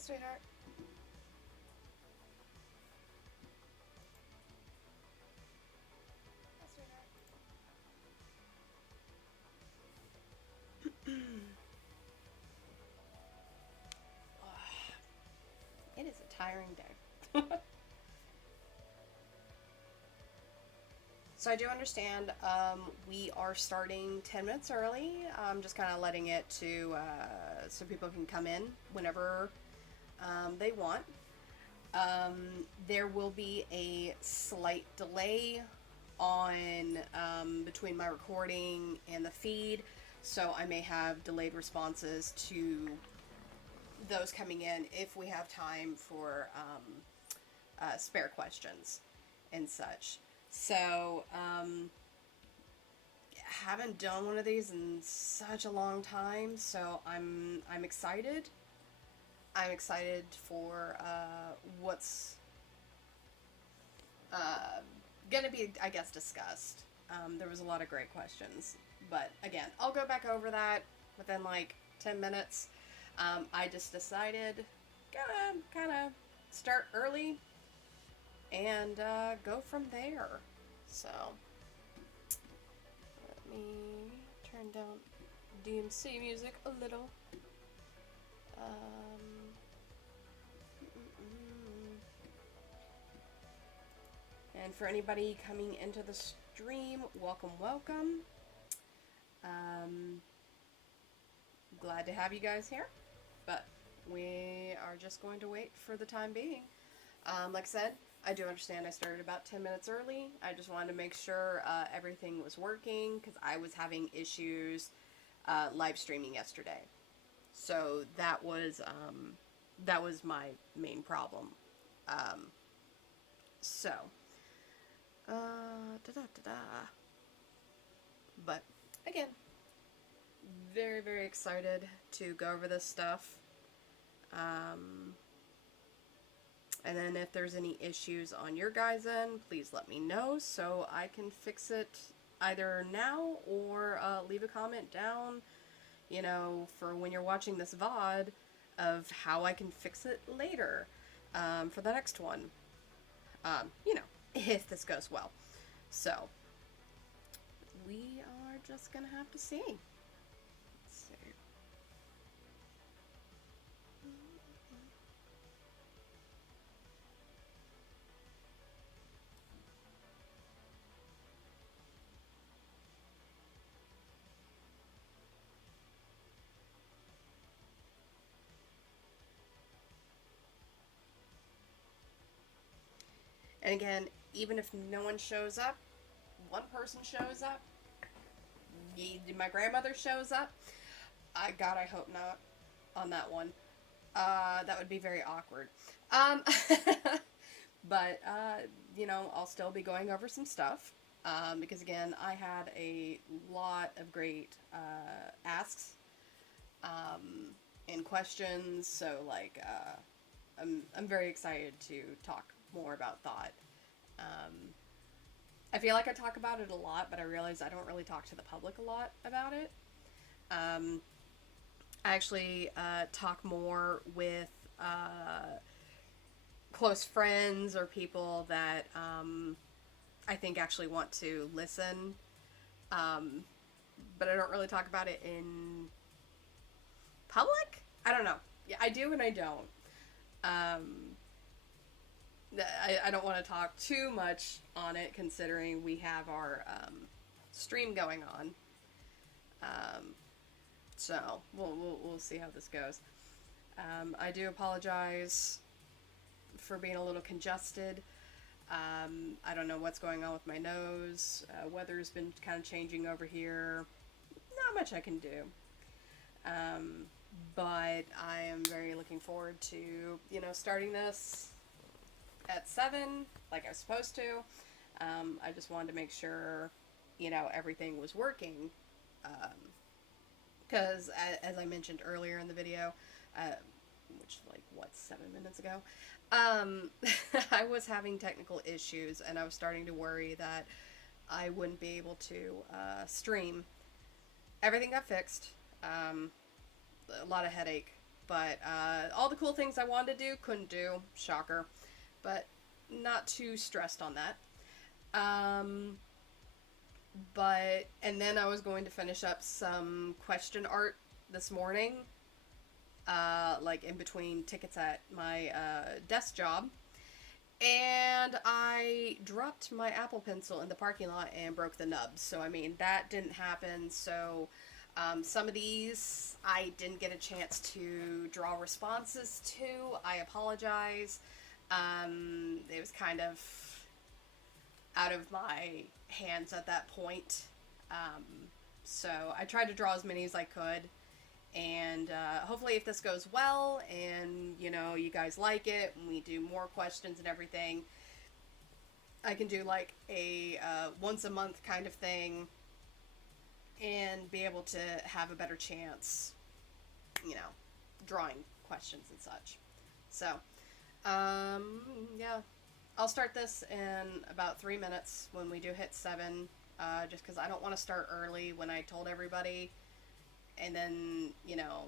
sweetheart. Hi, sweetheart. It is a tiring day. So I do understand we are starting 10 minutes early. I'm just kind of letting it to so people can come in whenever they want. There will be a slight delay on between my recording and the feed, so I may have delayed responses to those coming in if we have time for spare questions and such. So, haven't done one of these in such a long time, so I'm excited. I'm excited for what's gonna be, I guess, discussed. There was a lot of great questions, but again, I'll go back over that within like 10 minutes. I just decided gonna kind of start early and go from there. So let me turn down DMC music a little. And for anybody coming into the stream, welcome, welcome. Glad to have you guys here, but we are just going to wait for the time being. Like I said, I do understand I started about 10 minutes early. I just wanted to make sure everything was working because I was having issues live streaming yesterday. So that was my main problem. But again, very, very excited to go over this stuff. And then if there's any issues on your guys' end, please let me know so I can fix it either now or leave a comment down, you know, for when you're watching this VOD of how I can fix it later for the next one. You know, if this goes well. So, we are just gonna have to see. Let's see. And again, even if no one shows up, one person shows up, my grandmother shows up, God, I hope not on that one. That would be very awkward. But, you know, I'll still be going over some stuff, because again, I had a lot of great, asks, and questions, so, like, I'm very excited to talk more about thought. I feel like I talk about it a lot, but I realize I don't really talk to the public a lot about it. I actually talk more with close friends or people that I think actually want to listen. But I don't really talk about it in public? I don't know. Yeah, I do and I don't. I don't want to talk too much on it considering we have our stream going on. So we'll see how this goes. I do apologize for being a little congested. I don't know what's going on with my nose. Weather's been kind of changing over here. Not much I can do. But I am very looking forward to, you know, starting this at 7, like I was supposed to. I just wanted to make sure, you know, everything was working. Because, as I mentioned earlier in the video, which, like, what, 7 minutes ago? I was having technical issues, and I was starting to worry that I wouldn't be able to stream. Everything got fixed. A lot of headache but all the cool things I wanted to do, couldn't do. Shocker. But not too stressed on that. And then I was going to finish up some question art this morning, like in between tickets at my desk job. And I dropped my Apple Pencil in the parking lot and broke the nubs. So, I mean, that didn't happen. So, some of these I didn't get a chance to draw responses to. I apologize. It was kind of out of my hands at that point. So, I tried to draw as many as I could. And hopefully if this goes well and, you know, you guys like it and we do more questions and everything, I can do like a once a month kind of thing and be able to have a better chance, you know, drawing questions and such. So, yeah, I'll start this in about 3 minutes when we do hit 7, just because I don't want to start early when I told everybody. And then, you know,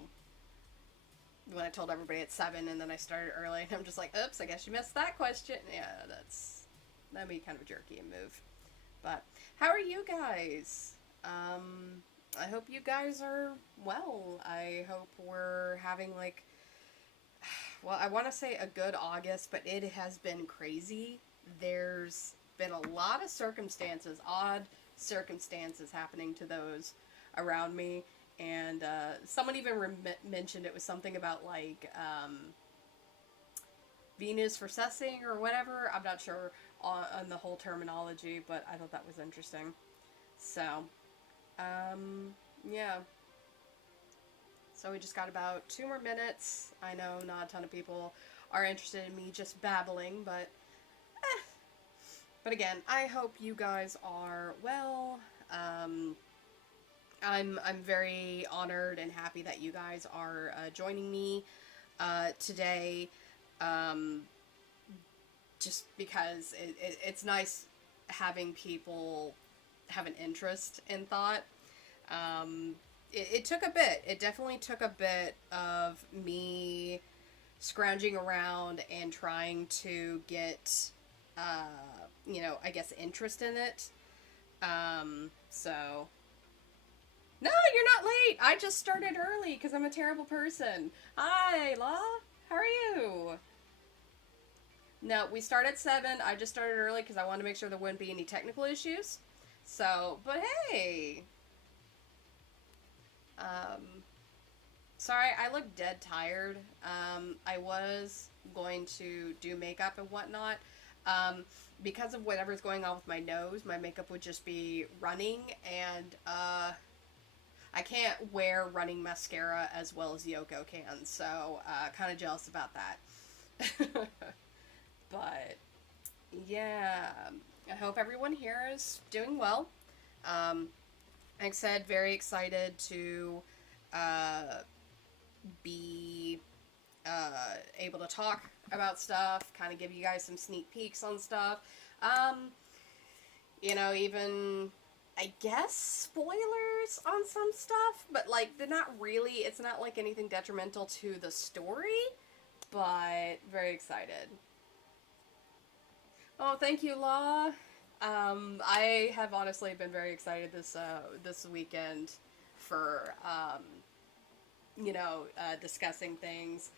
when I told everybody at 7 and then I started early, and I'm just like, oops, I guess you missed that question. Yeah, that'd be kind of a jerky move. But how are you guys? I hope you guys are well. I hope we're having like, well, I want to say a good August, but it has been crazy. There's been a lot of circumstances, odd circumstances happening to those around me. And someone even mentioned it was something about, like, Venus recessing or whatever. I'm not sure on the whole terminology, but I thought that was interesting. So, yeah. So we just got about 2 more minutes. I know not a ton of people are interested in me just babbling, but But again, I hope you guys are well. I'm very honored and happy that you guys are joining me today. Just because it's nice having people have an interest in thought. It took a bit. It definitely took a bit of me scrounging around and trying to get, I guess, interest in it. So... No, you're not late. I just started early because I'm a terrible person. Hi, La. How are you? No, we start at 7. I just started early because I wanted to make sure there wouldn't be any technical issues. So, but hey. Sorry, I look dead tired. I was going to do makeup and whatnot. Because of whatever's going on with my nose, my makeup would just be running, and, I can't wear running mascara as well as Yoko can, so kind of jealous about that. But, yeah, I hope everyone here is doing well. Like I said, very excited to be able to talk about stuff, kind of give you guys some sneak peeks on stuff. Even... I guess spoilers on some stuff, but like they're not really, it's not like anything detrimental to the story, but very excited. Oh, thank you, Law. I have honestly been very excited this weekend for, discussing things.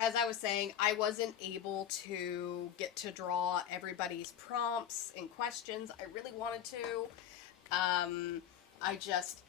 As I was saying, I wasn't able to get to draw everybody's prompts and questions. I really wanted to. I just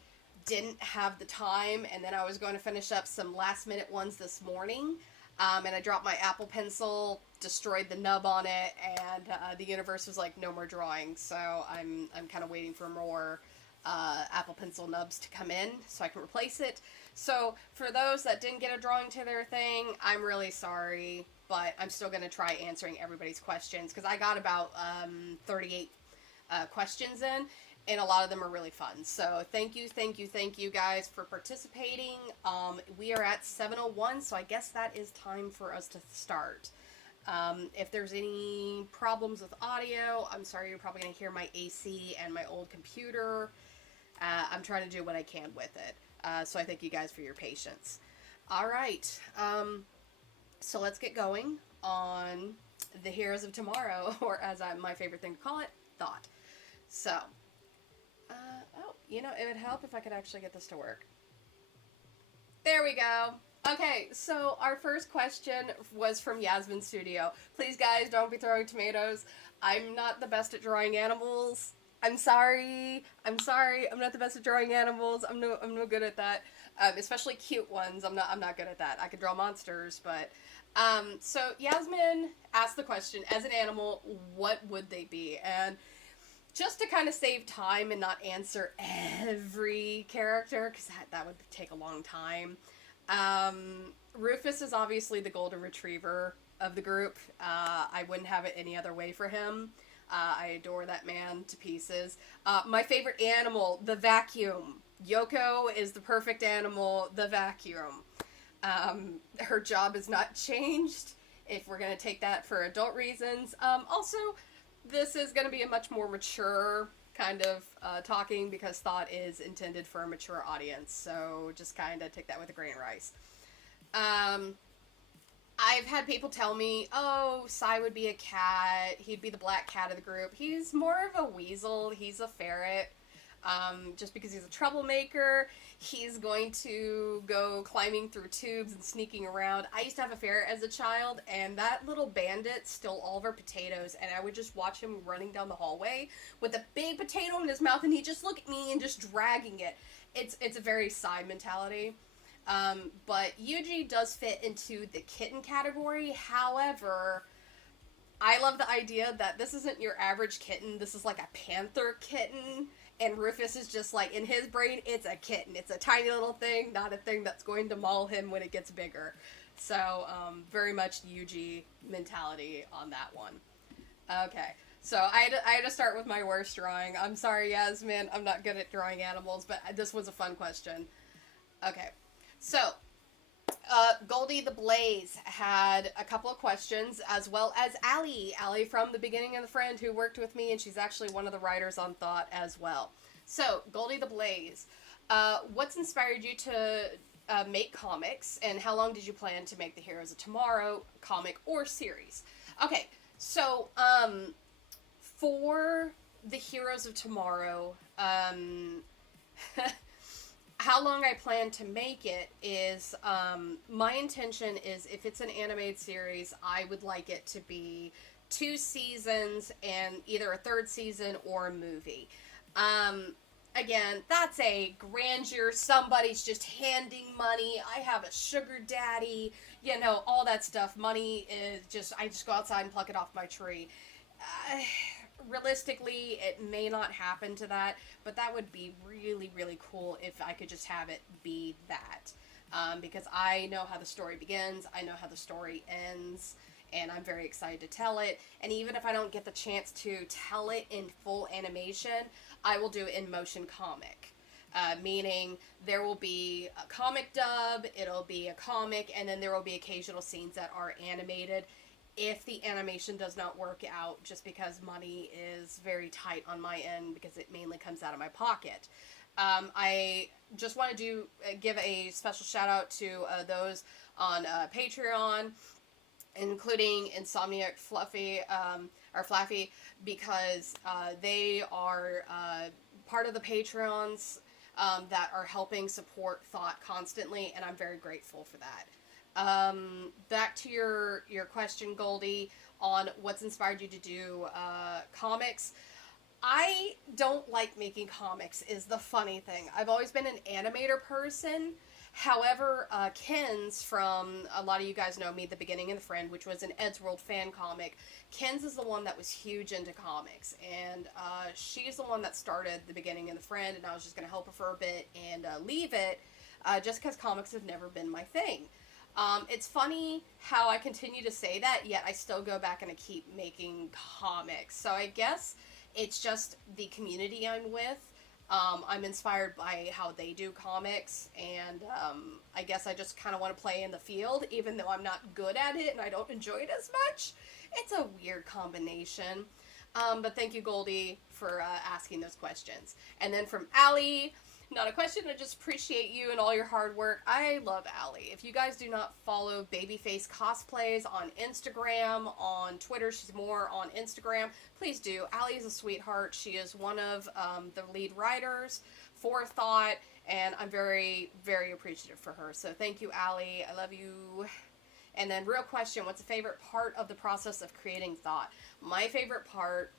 didn't have the time, and then I was going to finish up some last-minute ones this morning, and I dropped my Apple Pencil, destroyed the nub on it, and the universe was like, no more drawing, so I'm kind of waiting for more Apple Pencil nubs to come in so I can replace it. So, for those that didn't get a drawing to their thing, I'm really sorry, but I'm still going to try answering everybody's questions, because I got about 38 questions in, and a lot of them are really fun. So, thank you guys for participating. We are at 7:01, so I guess that is time for us to start. If there's any problems with audio, I'm sorry, you're probably going to hear my AC and my old computer. I'm trying to do what I can with it. So I thank you guys for your patience. All right. So let's get going on the heroes of tomorrow, or as my favorite thing to call it, thought. So, it would help if I could actually get this to work. There we go. Okay, so our first question was from Yasmin Studio. Please, guys, don't be throwing tomatoes. I'm not the best at drawing animals. I'm sorry. I'm not the best at drawing animals. I'm no good at that. Especially cute ones. I'm not good at that. I could draw monsters, but so Yasmin asked the question: as an animal, what would they be? And just to kind of save time and not answer every character, because that would take a long time. Rufus is obviously the golden retriever of the group. I wouldn't have it any other way for him. I adore that man to pieces. My favorite animal, the vacuum. Yoko is the perfect animal, the vacuum. Her job is not changed, if we're going to take that for adult reasons. Also, this is going to be a much more mature kind of talking, because thought is intended for a mature audience, so just kind of take that with a grain of rice. I've had people tell me, oh, Psy would be a cat, he'd be the black cat of the group. He's more of a weasel, he's a ferret. Just because he's a troublemaker, he's going to go climbing through tubes and sneaking around. I used to have a ferret as a child, and that little bandit stole all of our potatoes, and I would just watch him running down the hallway with a big potato in his mouth, and he'd just look at me and just dragging it. It's a very Psy mentality. But Yuji does fit into the kitten category. However, I love the idea that this isn't your average kitten. This is like a panther kitten. And Rufus is just like, in his brain, it's a kitten. It's a tiny little thing, not a thing that's going to maul him when it gets bigger. So, very much Yuji mentality on that one. Okay, so I had to start with my worst drawing. I'm sorry, Yasmin, I'm not good at drawing animals, but this was a fun question. Okay, so Goldie the Blaze had a couple of questions, as well as Allie from the beginning of the friend, who worked with me, and she's actually one of the writers on Thought as well. So, Goldie the Blaze, what's inspired you to make comics, and how long did you plan to make the Heroes of Tomorrow comic or series? Okay, so for the Heroes of Tomorrow, how long I plan to make it is, my intention is, if it's an animated series, I would like it to be 2 seasons and either a 3rd season or a movie. Again, that's a grandeur, somebody's just handing money, I have a sugar daddy, all that stuff. Money is just, I just go outside and pluck it off my tree. Realistically, it may not happen to that, but that would be really, really cool if I could just have it be that. Because I know how the story begins, I know how the story ends, and I'm very excited to tell it. And even if I don't get the chance to tell it in full animation, I will do it in motion comic. Meaning there will be a comic dub, it'll be a comic, and then there will be occasional scenes that are animated, if the animation does not work out, just because money is very tight on my end, because it mainly comes out of my pocket. I just want to give a special shout out to those on Patreon, including Insomniac Fluffy, or Flaffy, because they are part of the Patreons that are helping support Thought constantly, and I'm very grateful for that. Back to your question, Goldie, on what's inspired you to do comics. I don't like making comics, is the funny thing. I've always been an animator person. However, Ken's, from, a lot of you guys know me, The Beginning of the Friend, which was an Ed's World fan comic. Ken's is the one that was huge into comics, and she's the one that started The Beginning of the Friend, and I was just going to help her for a bit and leave it, just because comics have never been my thing. It's funny how I continue to say that, yet I still go back and I keep making comics. So I guess it's just the community I'm with. I'm inspired by how they do comics, and I guess I just kind of want to play in the field, even though I'm not good at it and I don't enjoy it as much. It's a weird combination. But thank you, Goldie, for asking those questions. And then from Allie, Not a question, I just appreciate you and all your hard work. I love Allie. If you guys do not follow Babyface Cosplays on Instagram, on Twitter, she's more on Instagram, please do. Allie is a sweetheart. She is one of the lead writers for Thought, and I'm very, very appreciative for her. So thank you, Allie. I love you. And then real question, what's the favorite part of the process of creating Thought? My favorite part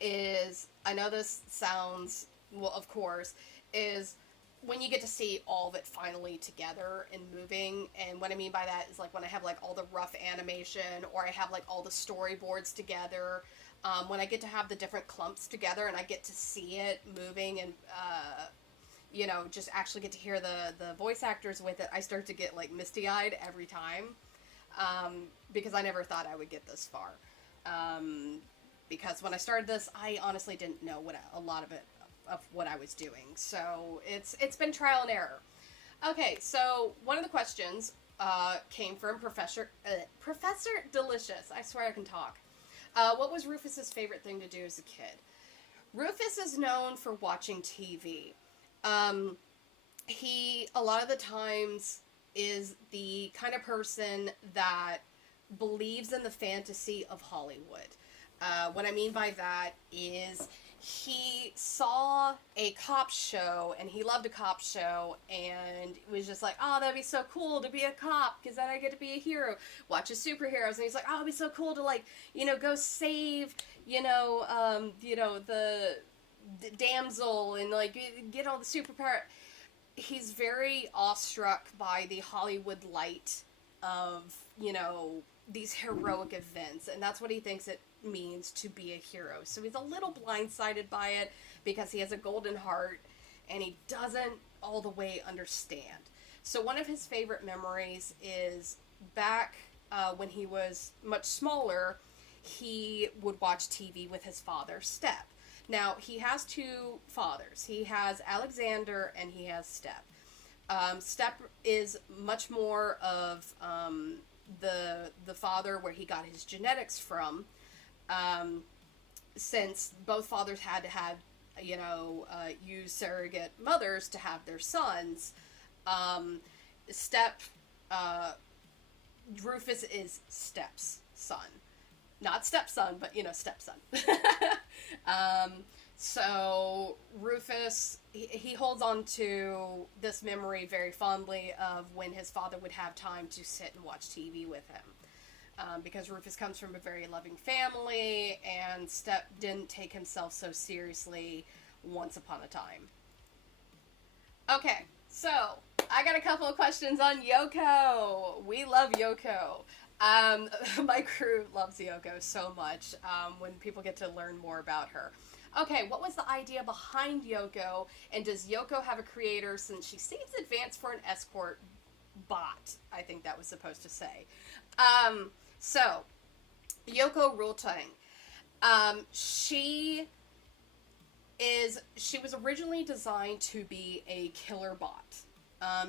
is, I know this sounds, well, of course, is when you get to see all of it finally together and moving. And what I mean by that is like when I have like all the rough animation, or I have like all the storyboards together, when I get to have the different clumps together and I get to see it moving and, you know, just actually get to hear the voice actors with it, I start to get like misty-eyed every time, because I never thought I would get this far. Because when I started this, I honestly didn't know a lot of what I was doing. So it's been trial and error. Okay, so one of the questions came from Professor Delicious. I swear I can talk. What was Rufus's favorite thing to do as a kid? Rufus is known for watching TV. He, a lot of the times, is the kind of person that believes in the fantasy of Hollywood. What I mean by that is he saw a cop show, and he loved a cop show, and it was just like, oh, that'd be so cool to be a cop, because then I get to be a hero. Watches superheroes, and he's like, oh, it'd be so cool to, like, you know, go save, the damsel, and, like, get all the superpower. He's very awestruck by the Hollywood light of, you know, these heroic events, and that's what he thinks it means to be a hero. So he's a little blindsided by it because he has a golden heart and he doesn't all the way understand. So one of his favorite memories is back when he was much smaller, he would watch TV with his father, Step. Now, he has two fathers. He has Alexander and he has Step. Step is much more of the father where he got his genetics from, since both fathers had to have, use surrogate mothers to have their sons. Rufus is Step's son. Not stepson, but, stepson. So Rufus, he holds on to this memory very fondly of when his father would have time to sit and watch TV with him. Because Rufus comes from a very loving family, and Step didn't take himself so seriously once upon a time. Okay, so I got a couple of questions on Yoko. We love Yoko. My crew loves Yoko so much when people get to learn more about her. Okay, what was the idea behind Yoko, and does Yoko have a creator, since she seems advanced for an escort bot? I think that was supposed to say. So, Yoko Rultang. She was originally designed to be a killer bot.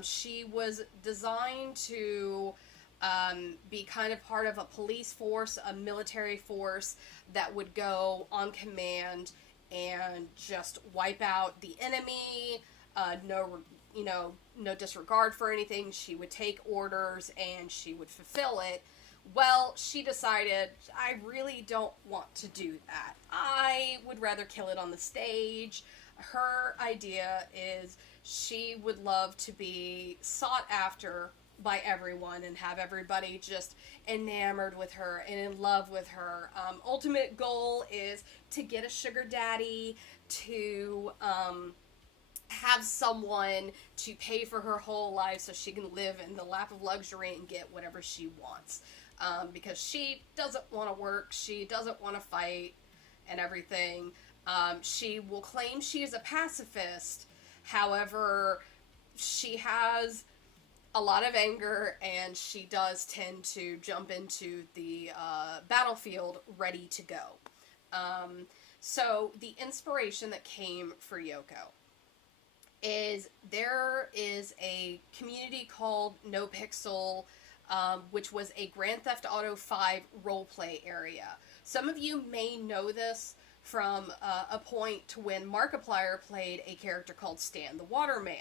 She was designed to be kind of part of a police force, a military force that would go on command and just wipe out the enemy, no disregard for anything. She would take orders and she would fulfill it. Well, she decided, I really don't want to do that. I would rather kill it on the stage. Her idea is she would love to be sought after by everyone and have everybody just enamored with her and in love with her. Ultimate goal is to get a sugar daddy, to have someone to pay for her whole life so she can live in the lap of luxury and get whatever she wants. Because she doesn't want to work, she doesn't want to fight and everything. She will claim she is a pacifist. However, she has a lot of anger, and she does tend to jump into the battlefield ready to go. So the inspiration that came for Yoko is there is a community called No Pixel, which was a Grand Theft Auto 5 roleplay area. Some of you may know this from a point to when Markiplier played a character called Stan the Waterman.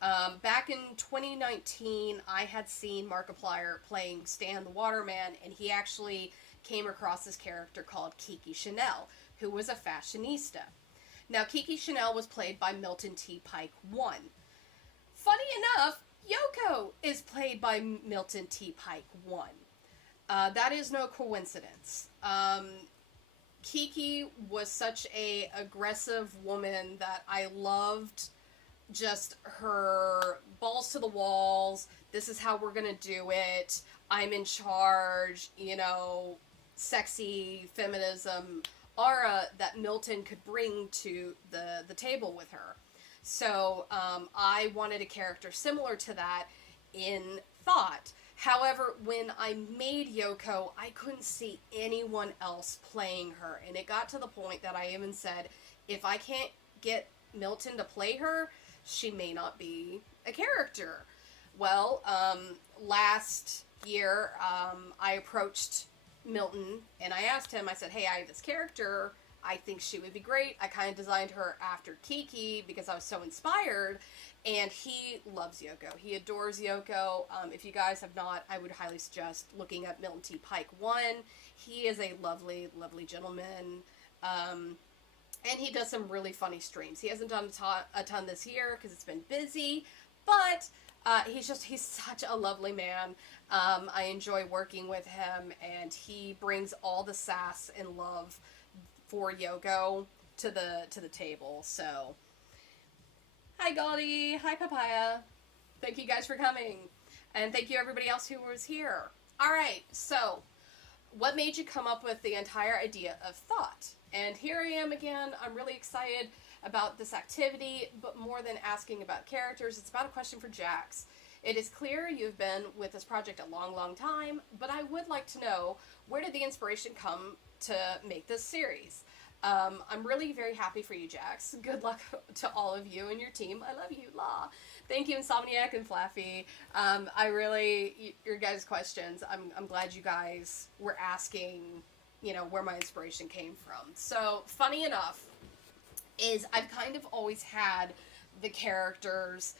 Back in 2019, I had seen Markiplier playing Stan the Waterman, and he actually came across this character called Kiki Chanel, who was a fashionista. Now, Kiki Chanel was played by Milton T. Pike I. Funny enough, Yoko is played by Milton T. Pike I. That is no coincidence. Kiki was such a aggressive woman that I loved just her balls to the walls. This is how we're gonna do it. I'm in charge, you know, sexy feminism aura that Milton could bring to the table with her. So I wanted a character similar to that in thought. However, when I made Yoko, I couldn't see anyone else playing her. And it got to the point that I even said, if I can't get Milton to play her, she may not be a character. Well, last year, I approached Milton and I asked him, I said, hey, I have this character. I think she would be great. I kind of designed her after Kiki because I was so inspired. And he loves Yoko. He adores Yoko. If you guys have not, I would highly suggest looking up Milton T. Pike 1. He is a lovely, lovely gentleman. And he does some really funny streams. He hasn't done a ton this year because it's been busy. But he's such a lovely man. I enjoy working with him. And he brings all the sass and love for Yoko to the table. So, hi Gaudi, hi Papaya. Thank you guys for coming. And thank you everybody else who was here. Alright, so, what made you come up with the entire idea of thought? And here I am again. I'm really excited about this activity, but more than asking about characters, it's about a question for Jax. It is clear you've been with this project a long, long time, but I would like to know, where did the inspiration come to make this series? I'm really very happy for you, Jax. Good luck to all of you and your team. I love you, la. Thank you, Insomniac and Flaffy. Your guys' questions, I'm glad you guys were asking, you know, where my inspiration came from. So, funny enough, is I've kind of always had the characters,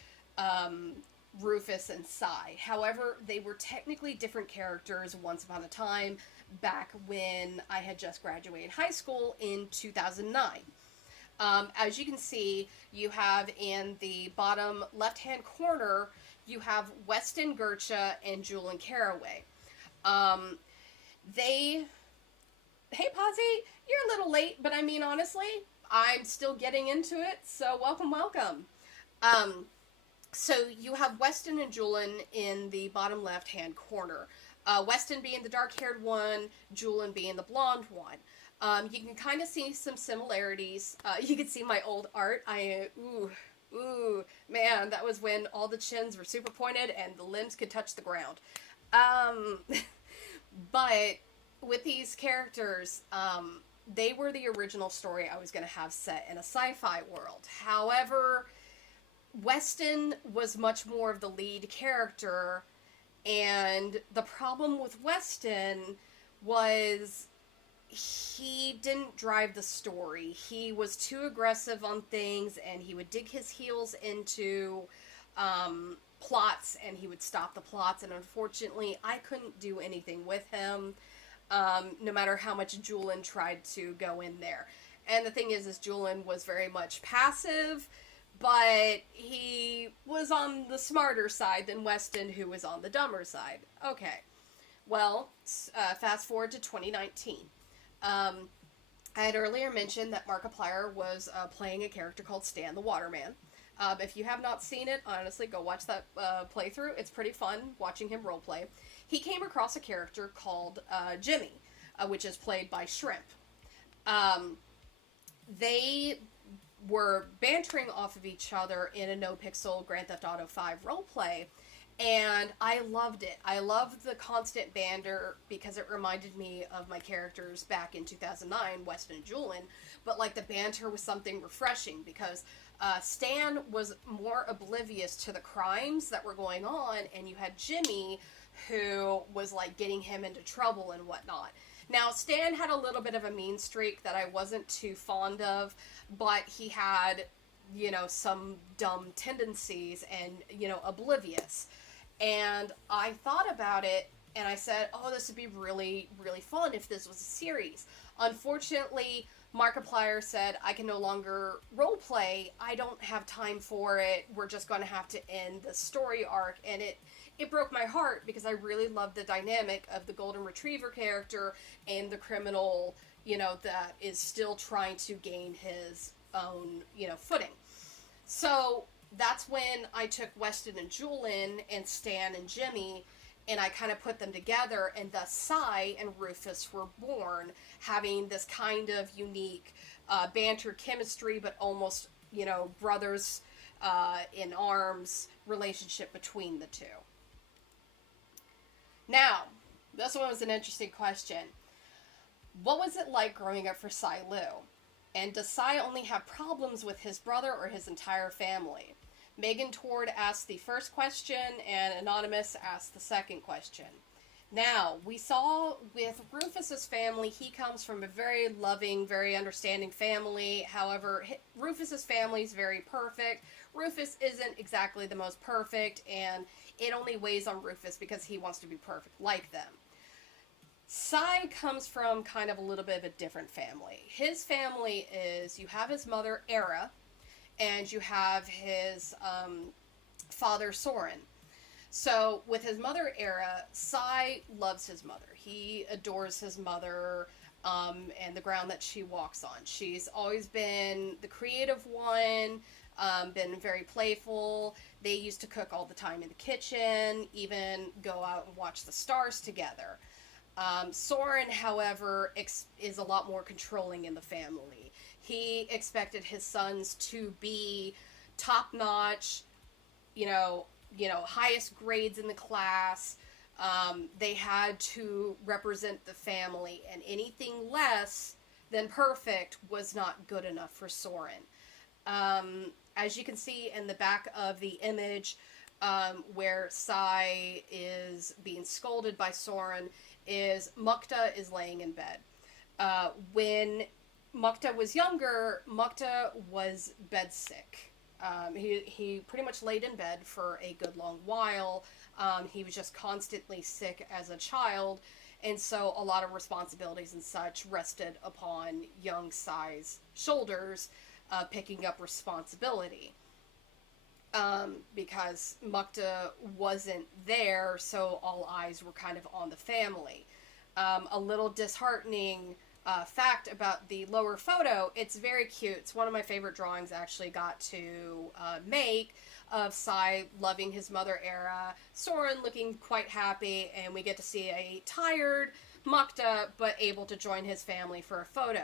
Rufus and Psy. However, they were technically different characters once upon a time, back when I had just graduated high school in 2009. As you can see, you have in the bottom left-hand corner, you have Weston Gercha and Jackillynn Caraway. Hey Posy, you're a little late, but I mean, honestly, I'm still getting into it, so welcome, welcome. So you have Weston and Jackillynn in the bottom left-hand corner. Weston being the dark-haired one, Jackillynn being the blonde one. You can kind of see some similarities. You can see my old art. Ooh, man, that was when all the chins were super pointed and the limbs could touch the ground. But with these characters, they were the original story I was going to have set in a sci-fi world. However, Weston was much more of the lead character, and the problem with Weston was he didn't drive the story. He was too aggressive on things, and he would dig his heels into plots, and he would stop the plots, and unfortunately, I couldn't do anything with him, no matter how much Jackillynn tried to go in there. And the thing is Jackillynn was very much passive, but he was on the smarter side than Weston, who was on the dumber side. Okay. Well, fast forward to 2019. I had earlier mentioned that Markiplier was playing a character called Stan the Waterman. If you have not seen it, honestly, go watch that playthrough. It's pretty fun watching him roleplay. He came across a character called Jimmy, which is played by Shrimp. They were bantering off of each other in a no-pixel Grand Theft Auto 5 roleplay, and I loved it. I loved the constant banter because it reminded me of my characters back in 2009, Weston and Jackillynn, but like the banter was something refreshing because Stan was more oblivious to the crimes that were going on, and you had Jimmy who was like getting him into trouble and whatnot. Now, Stan had a little bit of a mean streak that I wasn't too fond of, but he had, some dumb tendencies and, oblivious. And I thought about it and I said, oh, this would be really, really fun if this was a series. Unfortunately, Markiplier said, I can no longer roleplay. I don't have time for it. We're just going to have to end the story arc. And it broke my heart because I really loved the dynamic of the Golden Retriever character and the criminal, that is still trying to gain his own, footing. So that's when I took Weston and Jackillynn and Stan and Jimmy, and I kind of put them together, and thus Psy and Rufus were born, having this kind of unique banter chemistry, but almost, brothers in arms relationship between the two. Now, this one was an interesting question. What was it like growing up for Psy Lou? And does Psy only have problems with his brother or his entire family? Megan Tord asked the first question, and Anonymous asked the second question. Now, we saw with Rufus's family, he comes from a very loving, very understanding family. However, Rufus's family is very perfect. Rufus isn't exactly the most perfect, and it only weighs on Rufus because he wants to be perfect like them. Psy comes from kind of a little bit of a different family. His family is, you have his mother, Era, and you have his father, Soren. So, with his mother, Era, Psy loves his mother. He adores his mother and the ground that she walks on. She's always been the creative one, been very playful. They used to cook all the time in the kitchen, even go out and watch the stars together. Soren, however, is a lot more controlling in the family. He expected his sons to be top-notch, highest grades in the class. They had to represent the family, and anything less than perfect was not good enough for Soren. As you can see in the back of the image, where Psy is being scolded by Soren, is Mukta is laying in bed. When Mukta was younger, Mukta was bedsick. He pretty much laid in bed for a good long while. He was just constantly sick as a child, and so a lot of responsibilities and such rested upon young Psy's shoulders, picking up responsibility. Because Mukta wasn't there, so all eyes were kind of on the family. A little disheartening fact about the lower photo, it's very cute. It's one of my favorite drawings I actually got to make of Psy loving his mother, Era, Soren looking quite happy, and we get to see a tired Mukta, but able to join his family for a photo.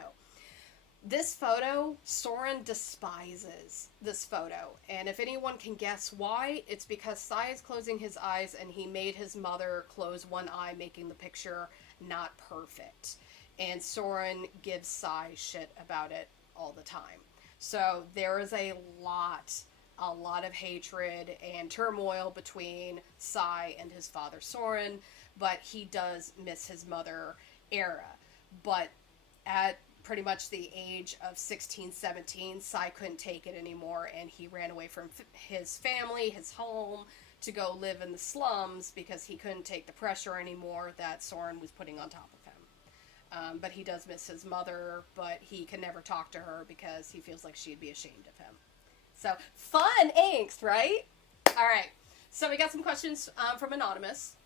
This photo, Soren despises this photo, and if anyone can guess why, it's because Psy is closing his eyes and he made his mother close one eye, making the picture not perfect. And Soren gives Psy shit about it all the time. So there is a lot of hatred and turmoil between Psy and his father, Soren, but he does miss his mother, Era. But at pretty much the age of 16, 17, Psy couldn't take it anymore, and he ran away from his family, his home, to go live in the slums because he couldn't take the pressure anymore that Soren was putting on top of him. But he does miss his mother, but he can never talk to her because he feels like she'd be ashamed of him. So, fun angst, right? Alright, so we got some questions from Anonymous.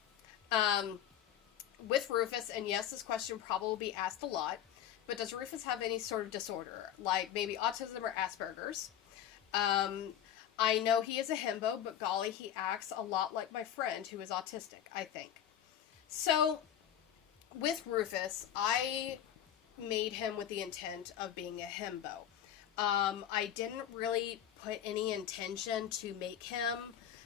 With Rufus, and yes, this question probably will be asked a lot, but does Rufus have any sort of disorder, like maybe autism or Asperger's? I know he is a himbo, but golly, he acts a lot like my friend who is autistic, I think. So, with Rufus, I made him with the intent of being a himbo. I didn't really put any intention to make him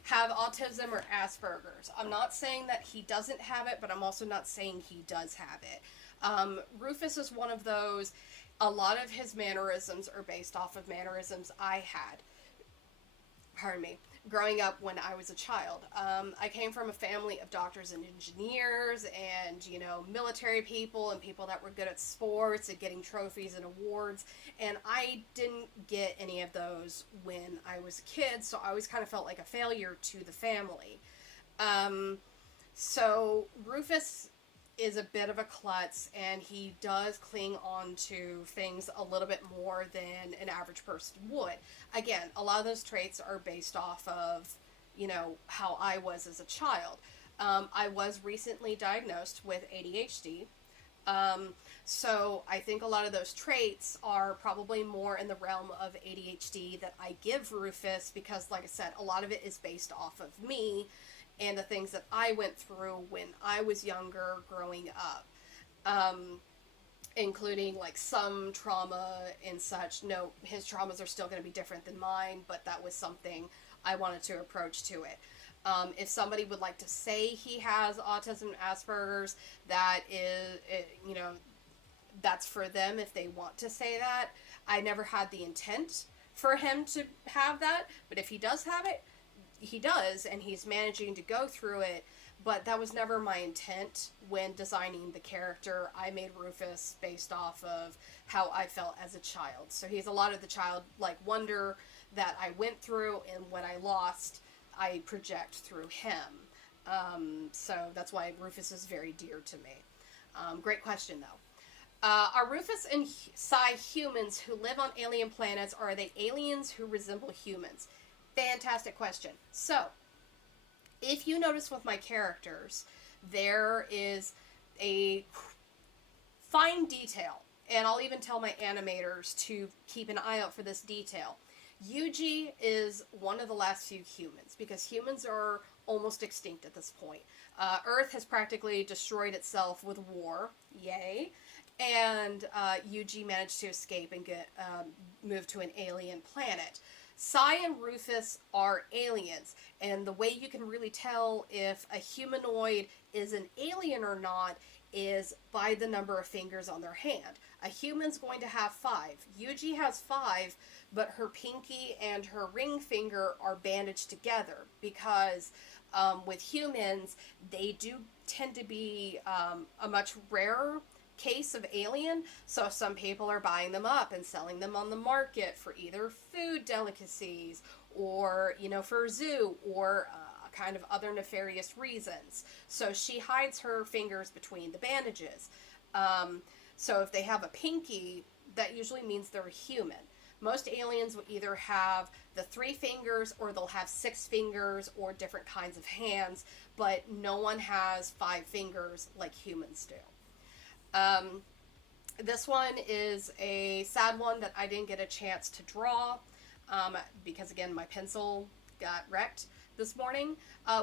have autism or Asperger's. I'm not saying that he doesn't have it, but I'm also not saying he does have it. Rufus is one of those, a lot of his mannerisms are based off of mannerisms I had. Pardon me. growing up when I was a child. I came from a family of doctors and engineers and, you know, military people and people that were good at sports and getting trophies and awards. And I didn't get any of those when I was a kid, so I always kind of felt like a failure to the family. So Rufus is a bit of a klutz, and he does cling on to things a little bit more than an average person would. Again, a lot of those traits are based off of, you know, how I was as a child. I was recently diagnosed with ADHD. So I think a lot of those traits are probably more in the realm of ADHD that I give Rufus, because, like I said, a lot of it is based off of me and the things that I went through when I was younger growing up, including like some trauma and such. No, his traumas are still going to be different than mine, but that was something I wanted to approach to it. If somebody would like to say he has autism and Asperger's, that is, you know, that's for them if they want to say that. I never had the intent for him to have that, but if he does have it, he does, and he's managing to go through it, but that was never my intent when designing the character. I made Rufus based off of how I felt as a child. So he's a lot of the childlike wonder that I went through, and when I lost, I project through him. So that's why Rufus is very dear to me. Great question, though. Are Rufus and Psy humans who live on alien planets, or are they aliens who resemble humans? Fantastic question. So, if you notice with my characters, there is a fine detail, and I'll even tell my animators to keep an eye out for this detail. Yuji is one of the last few humans, because humans are almost extinct at this point. Earth has practically destroyed itself with war. Yay. And Yuji managed to escape and get moved to an alien planet. Psy and Rufus are aliens, and the way you can really tell if a humanoid is an alien or not is by the number of fingers on their hand. A human's going to have 5. Yuji has 5, but her pinky and her ring finger are bandaged together, because with humans, they do tend to be a much rarer case of alien, so some people are buying them up and selling them on the market for either food delicacies or, you know, for a zoo or kind of other nefarious reasons. So she hides her fingers between the bandages. So if they have a pinky, that usually means they're a human. Most aliens will either have the 3 fingers, or they'll have 6 fingers, or different kinds of hands, but no one has 5 fingers like humans do. This one is a sad one that I didn't get a chance to draw, because again, my pencil got wrecked this morning.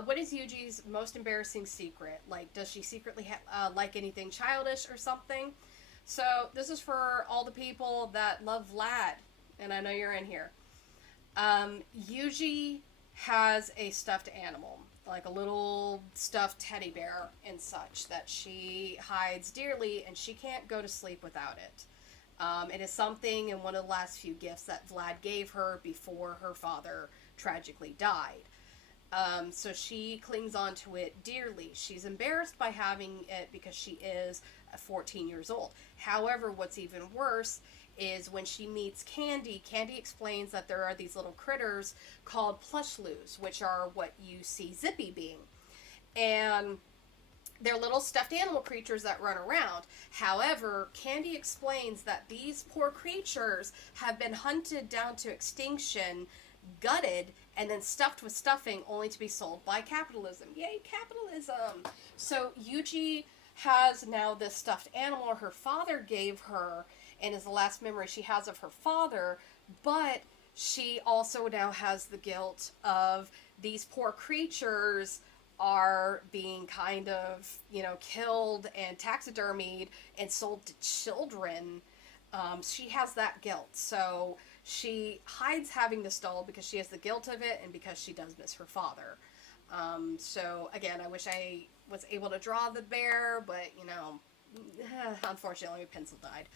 What is Yuji's most embarrassing secret? Like, does she secretly like anything childish or something? So this is for all the people that love Vlad, and I know you're in here. Yuji has a stuffed animal, like a little stuffed teddy bear and such, that she hides dearly, and she can't go to sleep without it. It is something in one of the last few gifts that Vlad gave her before her father tragically died. So she clings on to it dearly. She's embarrassed by having it because she is 14 years old. However, what's even worse is when she meets Candy, Candy explains that there are these little critters called plushloos, which are what you see Zippy being. And they're little stuffed animal creatures that run around. However, Candy explains that these poor creatures have been hunted down to extinction, gutted, and then stuffed with stuffing only to be sold by capitalism. Yay, capitalism! So Yuji has now this stuffed animal her father gave her, and is the last memory she has of her father, but she also now has the guilt of these poor creatures are being kind of, you know, killed and taxidermied and sold to children. She has that guilt. So she hides having this doll because she has the guilt of it and because she does miss her father. So again, I wish I was able to draw the bear, but, you know, unfortunately my pencil died.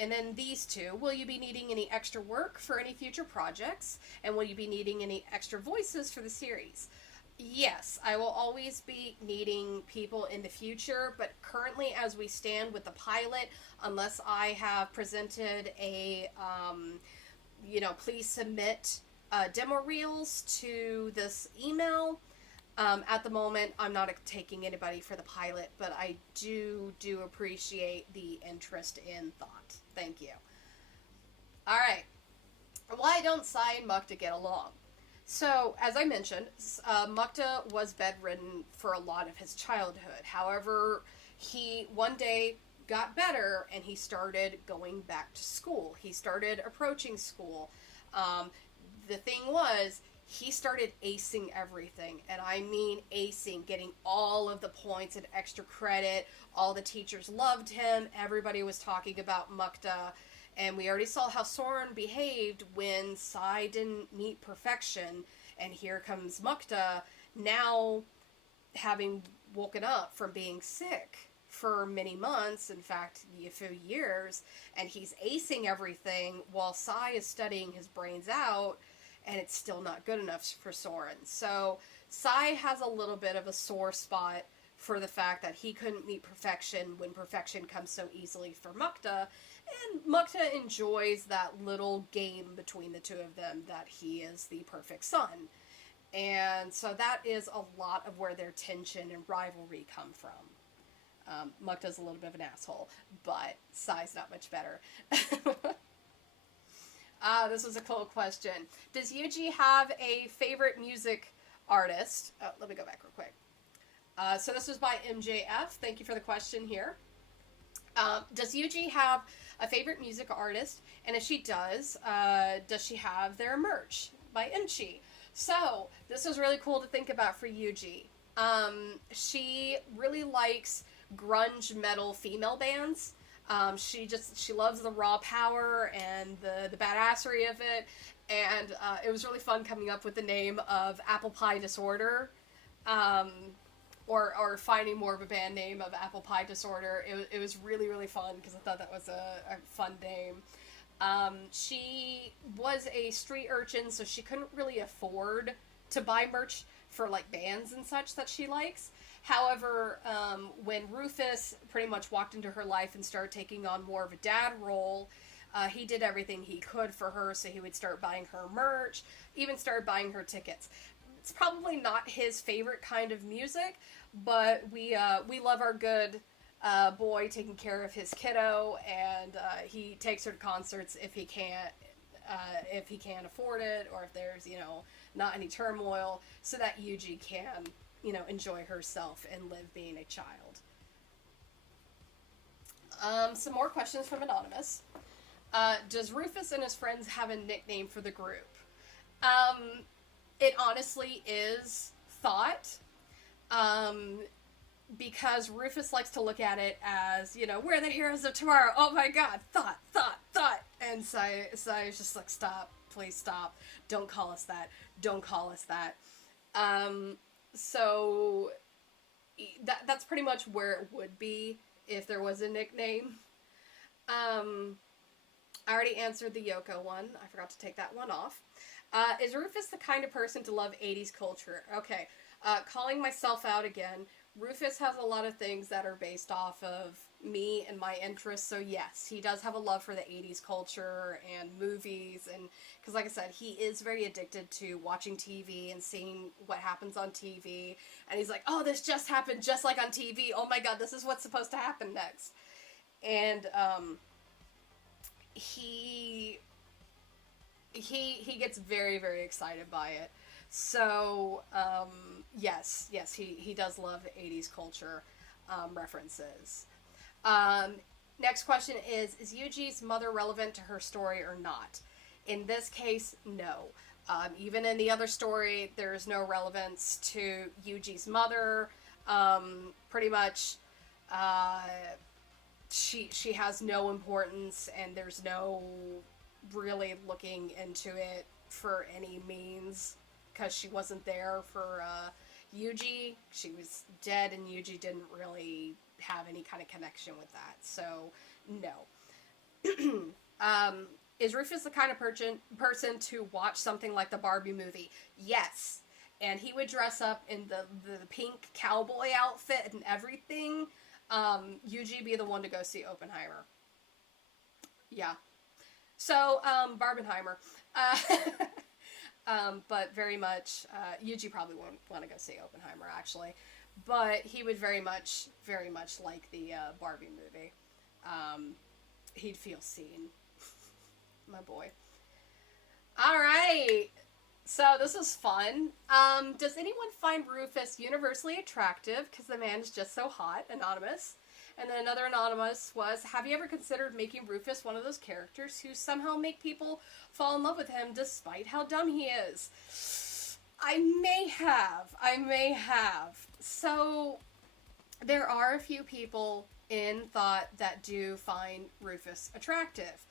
And then these two, will you be needing any extra work for any future projects? And will you be needing any extra voices for the series? Yes, I will always be needing people in the future, but currently as we stand with the pilot, unless I have presented a, please submit demo reels to this email. At the moment, I'm not taking anybody for the pilot, but I do appreciate the interest in thought. Thank you. All right. Why don't Psy and Mukta get along? So, as I mentioned, Mukta was bedridden for a lot of his childhood. However, he one day got better and he started going back to school. He started approaching school. The thing was, he started acing everything, and I mean acing, getting all of the points and extra credit. All the teachers loved him. Everybody was talking about Mukta, and we already saw how Soren behaved when Psy didn't meet perfection, and here comes Mukta, now having woken up from being sick for many months, in fact, a few years, and he's acing everything while Psy is studying his brains out, and it's still not good enough for Soren. So Psy has a little bit of a sore spot for the fact that he couldn't meet perfection when perfection comes so easily for Mukta, and Mukta enjoys that little game between the two of them that he is the perfect son. And so that is a lot of where their tension and rivalry come from. Mukta's a little bit of an asshole, but Psy's not much better. This was a cool question. Does Yuji have a favorite music artist? Oh, let me go back real quick. So this was by MJF. Thank you for the question here. Does Yuji have a favorite music artist? And if she does she have their merch by Imchi? So this was really cool to think about for Yuji. She really likes grunge metal female bands. She loves the raw power and the badassery of it, and it was really fun coming up with the name of Apple Pie Disorder, or finding more of a band name of Apple Pie Disorder. It was really, really fun because I thought that was a fun name. She was a street urchin, so she couldn't really afford to buy merch for like bands and such that she likes. However, when Rufus pretty much walked into her life and started taking on more of a dad role, he did everything he could for her, so he would start buying her merch, even started buying her tickets. It's probably not his favorite kind of music, but we love our good boy taking care of his kiddo, and he takes her to concerts if he can't afford it, or if there's not any turmoil, so that Yuji can enjoy herself and live being a child. Some more questions from Anonymous. Does Rufus and his friends have a nickname for the group? It honestly is Thought. Because Rufus likes to look at it as, we're the heroes of tomorrow. Oh my god, Thought. And Psy is just like, stop. Please stop. Don't call us that. Don't call us that. So that's pretty much where it would be if there was a nickname. I already answered the Yoko one. I forgot to take that one off. Is Rufus the kind of person to love 80s culture? Okay. Calling myself out again. Rufus has a lot of things that are based off of me and my interests, so yes, he does have a love for the 80s culture and movies, and because like I said, he is very addicted to watching TV and seeing what happens on TV, and he's like, oh, this just happened just like on TV, oh my god, this is what's supposed to happen next. And he gets very, very excited by it. So yes, he does love 80s culture references. Next question is Yuji's mother relevant to her story or not? In this case, no. Even in the other story, there's no relevance to Yuji's mother. Pretty much, she has no importance, and there's no really looking into it for any means, because she wasn't there for Yuji. She was dead, and Yuji didn't really have any kind of connection with that, so no. Is Rufus the kind of person to watch something like the Barbie movie? Yes. And he would dress up in the pink cowboy outfit and everything. Yuji be the one to go see Oppenheimer. Yeah. So, Barbenheimer. But very much, Yuji probably won't want to go see Oppenheimer, actually. But he would very much like the Barbie movie. He'd feel seen. My boy. Alright. So this is fun. Does anyone find Rufus universally attractive because the man is just so hot? Anonymous. And then another anonymous was, have you ever considered making Rufus one of those characters who somehow make people fall in love with him despite how dumb he is? I may have. So there are a few people in thought that do find Rufus attractive.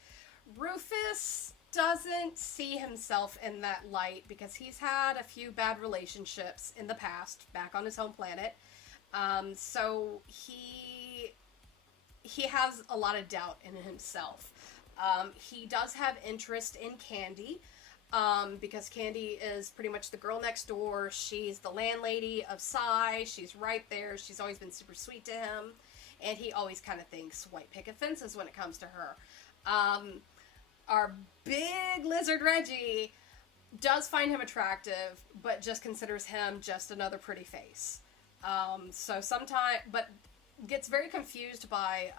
Rufus doesn't see himself in that light because he's had a few bad relationships in the past back on his home planet. So he has a lot of doubt in himself. He does have interest in Candy, because Candy is pretty much the girl next door. She's the landlady of Psy. She's right there. She's always been super sweet to him. And he always kind of thinks white picket fences when it comes to her. Our big lizard Reggie does find him attractive, but just considers him just another pretty face. So sometimes, but gets very confused by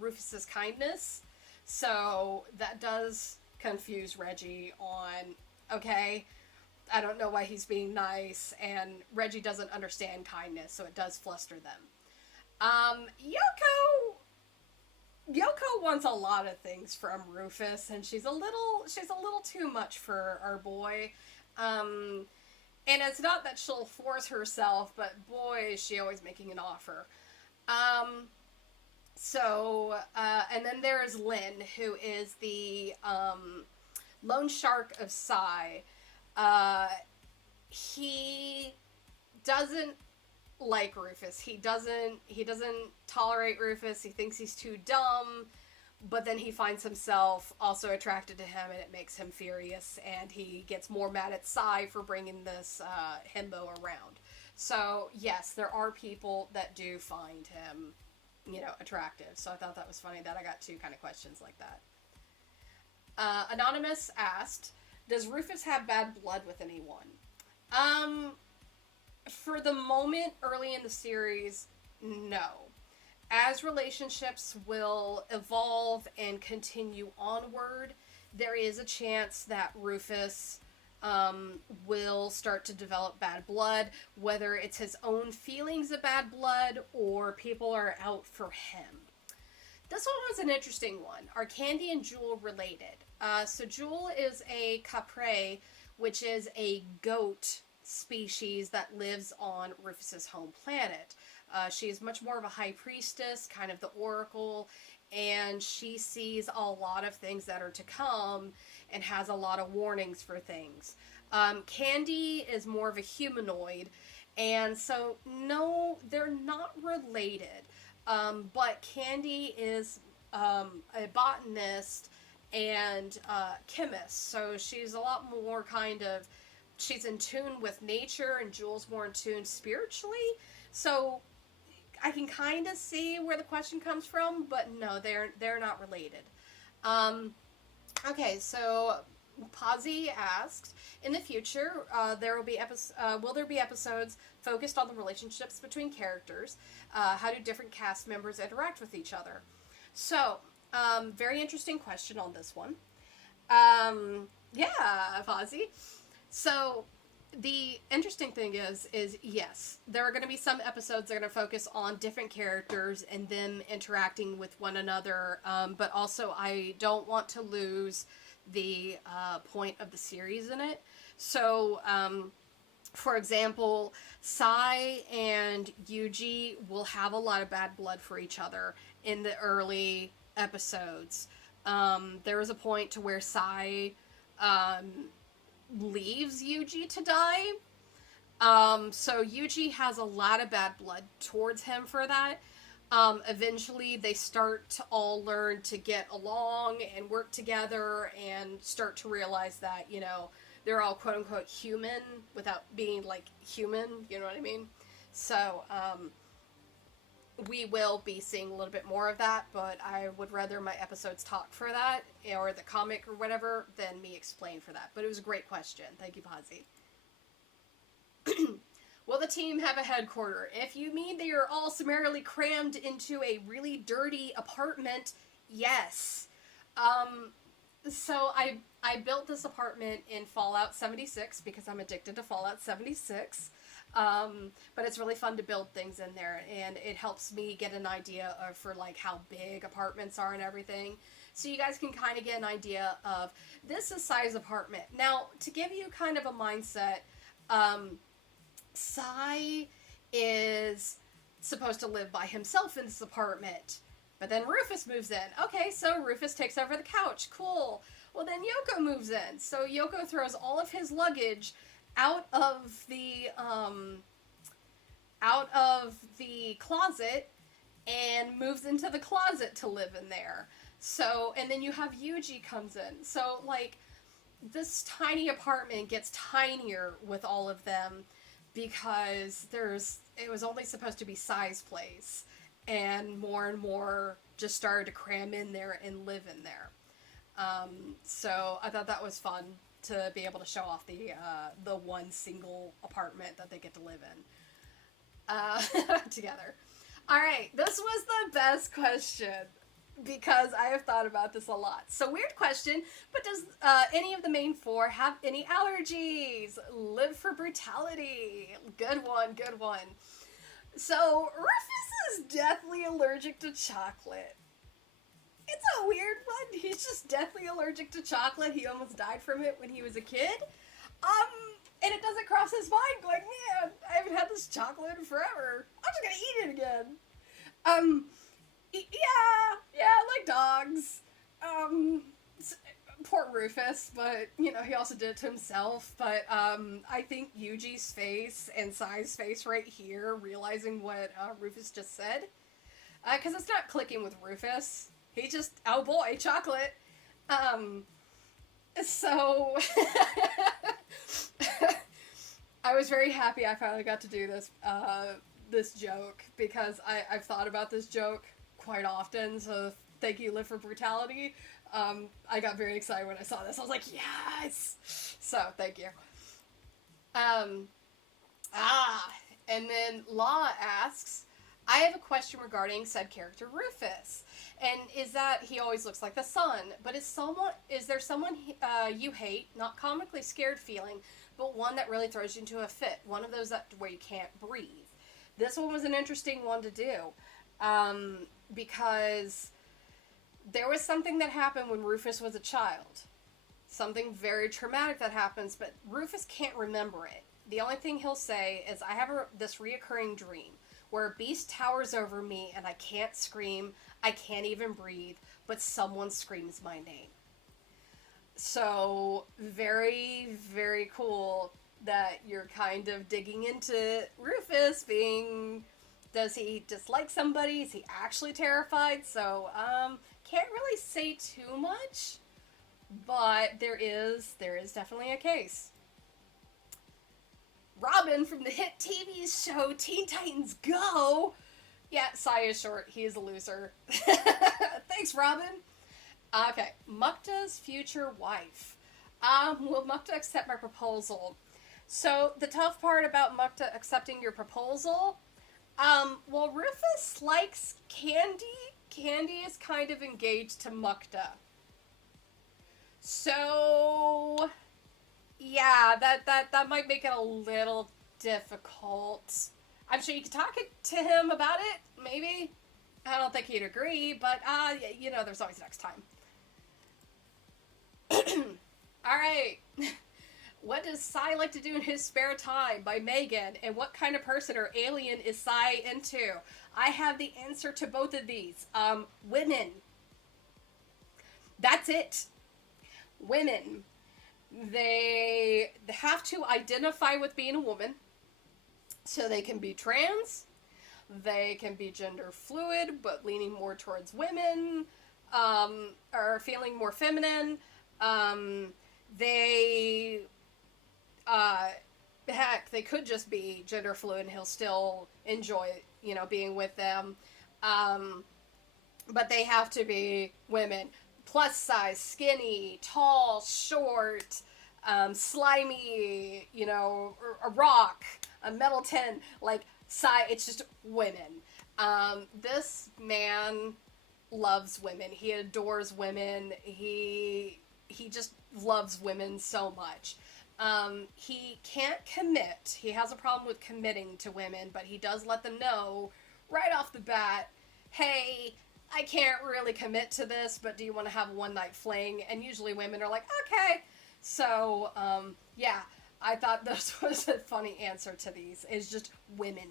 Rufus's kindness. So that does confuse Reggie on, okay, I don't know why he's being nice, and Reggie doesn't understand kindness, so it does fluster them. Yoko wants a lot of things from Rufus, and she's a little too much for our boy. And it's not that she'll force herself, but boy, is she always making an offer. And then there's Lynn, who is the loan shark of Psy. He doesn't like Rufus. He doesn't tolerate Rufus. He thinks he's too dumb, but then he finds himself also attracted to him, and it makes him furious, and he gets more mad at Psy for bringing this himbo around. So yes, there are people that do find him, attractive. So I thought that was funny that I got two kind of questions like that. Anonymous asked, does Rufus have bad blood with anyone? For the moment, early in the series, no. As relationships will evolve and continue onward, there is a chance that Rufus will start to develop bad blood, whether it's his own feelings of bad blood or people are out for him. This one was an interesting one. Are Candy and Jewel related? So Jewel is a capre, which is a goat species that lives on Rufus's home planet. She's much more of a high priestess, kind of the oracle, and she sees a lot of things that are to come and has a lot of warnings for things. Candy is more of a humanoid, and so no, they're not related. But Candy is a botanist and chemist, so she's a lot more she's in tune with nature, and Jewel's more in tune spiritually. So I can kind of see where the question comes from, but no, they're not related. Okay, so Pazzi asked, in the future, will there be episodes focused on the relationships between characters? How do different cast members interact with each other? So, very interesting question on this one. Yeah, Pazzi. So, the interesting thing is yes, there are going to be some episodes that are going to focus on different characters and them interacting with one another, but also I don't want to lose the point of the series in it. So, for example, Psy and Yuji will have a lot of bad blood for each other in the early episodes. There was a point to where Psy leaves Yuji to die. So Yuji has a lot of bad blood towards him for that. Eventually, they start to all learn to get along and work together and start to realize that, you know, they're all quote-unquote human without being, like, human, you know what I mean? So, we will be seeing a little bit more of that, but I would rather my episodes talk for that, or the comic or whatever, than me explain for that. But it was a great question. Thank you, Pazzi. Will the team have a headquarter? If you mean they are all summarily crammed into a really dirty apartment, yes. So I built this apartment in Fallout 76 because I'm addicted to Fallout 76. But it's really fun to build things in there, and it helps me get an idea of for like how big apartments are and everything. So you guys can kind of get an idea of this is Psy's apartment. Now, to give you kind of a mindset, Psy is supposed to live by himself in this apartment. But then Rufus moves in. Okay, so Rufus takes over the couch. Cool. Well, then Yoko moves in. So Yoko throws all of his luggage out of the closet and moves into the closet to live in there. So, and then you have Yuji comes in. So, like, this tiny apartment gets tinier with all of them because it was only supposed to be Psy's place, and more just started to cram in there and live in there. So I thought that was fun to be able to show off the one single apartment that they get to live in together. All right, this was the best question because I have thought about this a lot. So weird question, but does any of the main four have any allergies? Live for brutality. Good one, good one. So Rufus is deathly allergic to chocolate. It's a weird one. He's just deathly allergic to chocolate. He almost died from it when he was a kid. And it doesn't cross his mind going, man, I haven't had this chocolate in forever. I'm just gonna eat it again. Yeah, I like dogs. Poor Rufus, but, you know, he also did it to himself. But, I think Yuji's face and Psy's face right here, realizing what, Rufus just said. Because it's not clicking with Rufus. He just, oh boy, chocolate. So, I was very happy I finally got to do this joke, because I've thought about this joke quite often, so thank you, Live for Brutality. I got very excited when I saw this. I was like, yes! So, thank you. And then Law asks, I have a question regarding said character Rufus, and is that he always looks like the sun, but is there someone you hate, not comically scared feeling, but one that really throws you into a fit, one of those where you can't breathe? This one was an interesting one to do, because there was something that happened when Rufus was a child. Something very traumatic that happens, but Rufus can't remember it. The only thing he'll say is, I have this reoccurring dream where a beast towers over me and I can't scream, I can't even breathe, but someone screams my name. So, very, very cool that you're kind of digging into Rufus being, does he dislike somebody? Is he actually terrified? So, can't really say too much, but there is definitely a case. Robin from the hit TV show Teen Titans Go! Yeah, Psy is short. He is a loser. Thanks, Robin. Okay, Mukta's future wife. Will Mukta accept my proposal? So, the tough part about Mukta accepting your proposal, well, Rufus likes Candy. Candy is kind of engaged to Mukta. So, yeah, that might make it a little difficult. I'm sure you could talk to him about it, maybe. I don't think he'd agree, but, you know, there's always next time. Alright. What does Psy like to do in his spare time? By Megan. And what kind of person or alien is Psy into? I have the answer to both of these. Women. That's it. Women. They have to identify with being a woman, so they can be trans, They can be gender fluid, but leaning more towards women, or feeling more feminine. They, heck, they could just be gender fluid and he'll still enjoy, being with them. But they have to be women. Plus size, skinny, tall, short, slimy, a rock, a metal tin, like, it's just women. This man loves women. He adores women. He just loves women so much. He can't commit. He has a problem with committing to women, but he does let them know right off the bat, hey, I can't really commit to this, but do you want to have a one-night fling? And usually women are like, okay. So, yeah, I thought this was a funny answer to these, is just women.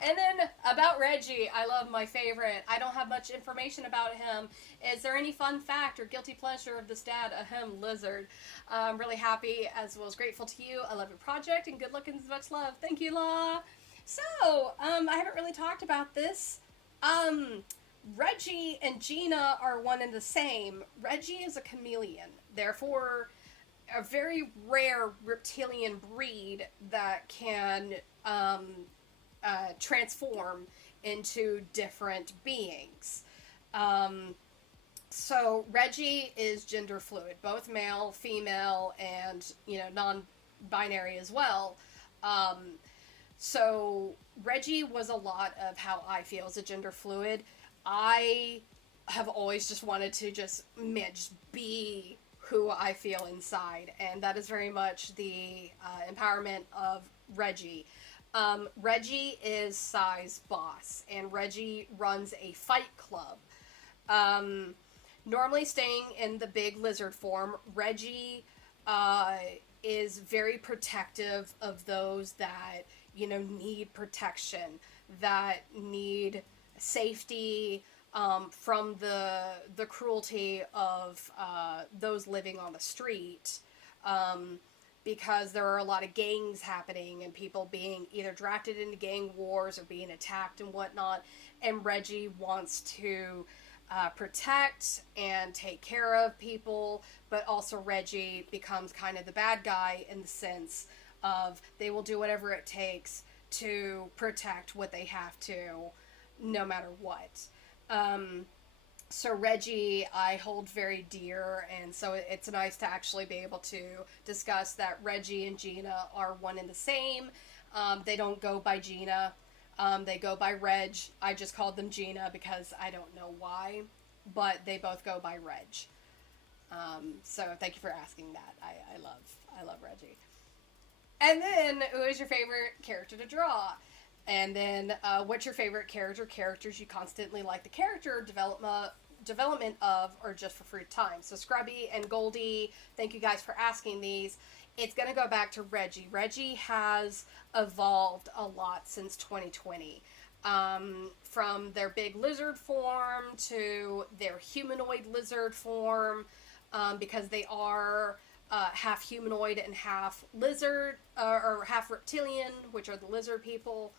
And then about Reggie, I love my favorite. I don't have much information about him. Is there any fun fact or guilty pleasure of this dad? Ahem, lizard. I'm really happy as well as grateful to you. I love your project and good luck and much love. Thank you, Law. So, I haven't really talked about this. Reggie and Gina are one and the same. Reggie is a chameleon, therefore a very rare reptilian breed that can transform into different beings. So Reggie is gender fluid, both male, female, and non-binary as well. So Reggie was a lot of how I feel as a gender fluid. I have always just wanted to just be who I feel inside, and that is very much the empowerment of Reggie. Reggie is Psy's boss, and Reggie runs a fight club. Normally staying in the big lizard form, Reggie is very protective of those that need protection, that need safety from the cruelty of those living on the street, because there are a lot of gangs happening and people being either drafted into gang wars or being attacked and whatnot, and Reggie wants to protect and take care of people, but also Reggie becomes kind of the bad guy in the sense of they will do whatever it takes to protect what they have to, no matter what. So Reggie I hold very dear, and so it's nice to actually be able to discuss that Reggie and Gina are one and the same. They don't go by Gina. They go by Reg. I just called them Gina because I don't know why, but they both go by Reg. So thank you for asking that. I love Reggie. And then, who is your favorite character to draw? And then, what's your favorite characters you constantly like the character development of, or just for free time? So Scrubby and Goldie, thank you guys for asking these. It's going to go back to Reggie. Reggie has evolved a lot since 2020. From their big lizard form to their humanoid lizard form, because they are half humanoid and half lizard, or half reptilian, which are the lizard people.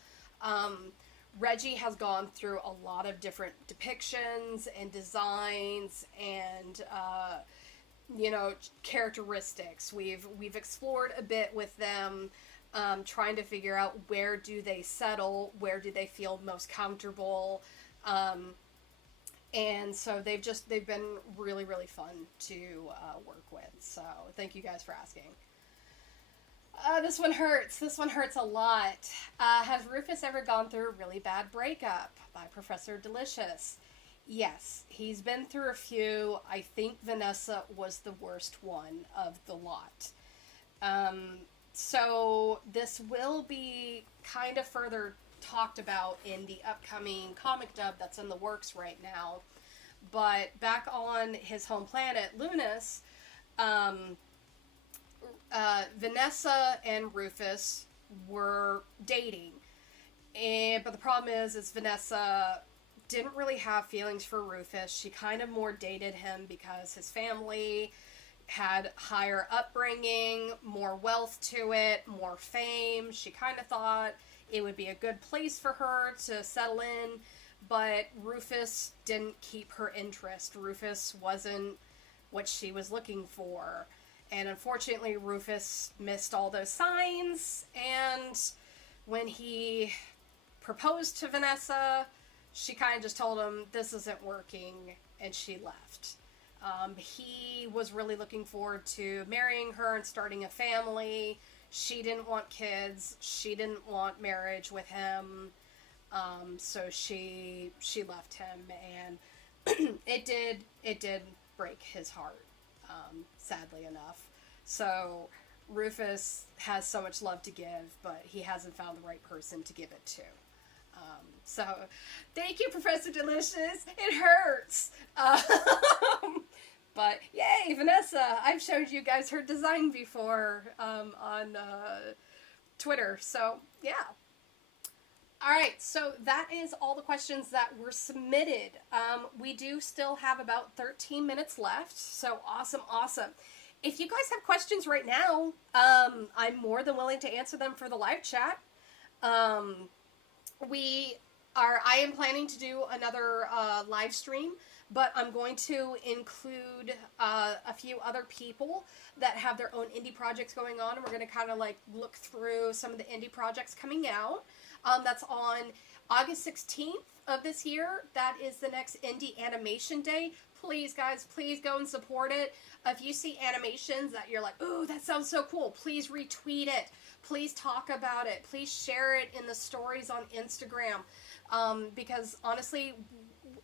Reggie has gone through a lot of different depictions and designs and characteristics. We've explored a bit with them, trying to figure out where do they settle, where do they feel most comfortable, and so they've been really, really fun to work with. So thank you guys for asking. This one hurts. This one hurts a lot. Has Rufus ever gone through a really bad breakup? By Professor Delicious. Yes, he's been through a few. I think Vanessa was the worst one of the lot. So this will be kind of further talked about in the upcoming comic dub that's in the works right now. But back on his home planet, Lunas, Vanessa and Rufus were dating. But the problem is Vanessa didn't really have feelings for Rufus. She kind of more dated him because his family had higher upbringing, more wealth to it, more fame. She kind of thought it would be a good place for her to settle in, but Rufus didn't keep her interest. Rufus wasn't what she was looking for. And unfortunately, Rufus missed all those signs, and when he proposed to Vanessa, she kind of just told him, this isn't working, and she left. He was really looking forward to marrying her and starting a family. She didn't want kids. She didn't want marriage with him. So she left him, and it did break his heart, sadly enough. So Rufus has so much love to give, but he hasn't found the right person to give it to. So thank you, Professor Delicious. It hurts. But yay, Vanessa! I've showed you guys her design before on Twitter. So yeah. Alright, so that is all the questions that were submitted. We do still have about 13 minutes left, so awesome. If you guys have questions right now, I'm more than willing to answer them for the live chat. I am planning to do another live stream, but I'm going to include a few other people that have their own indie projects going on, and we're going to kind of like look through some of the indie projects coming out. That's on August 16th of this year. That is the next Indie Animation Day. Please, guys, please go and support it. If you see animations that you're like, ooh, that sounds so cool, please retweet it. Please talk about it. Please share it in the stories on Instagram. Because honestly,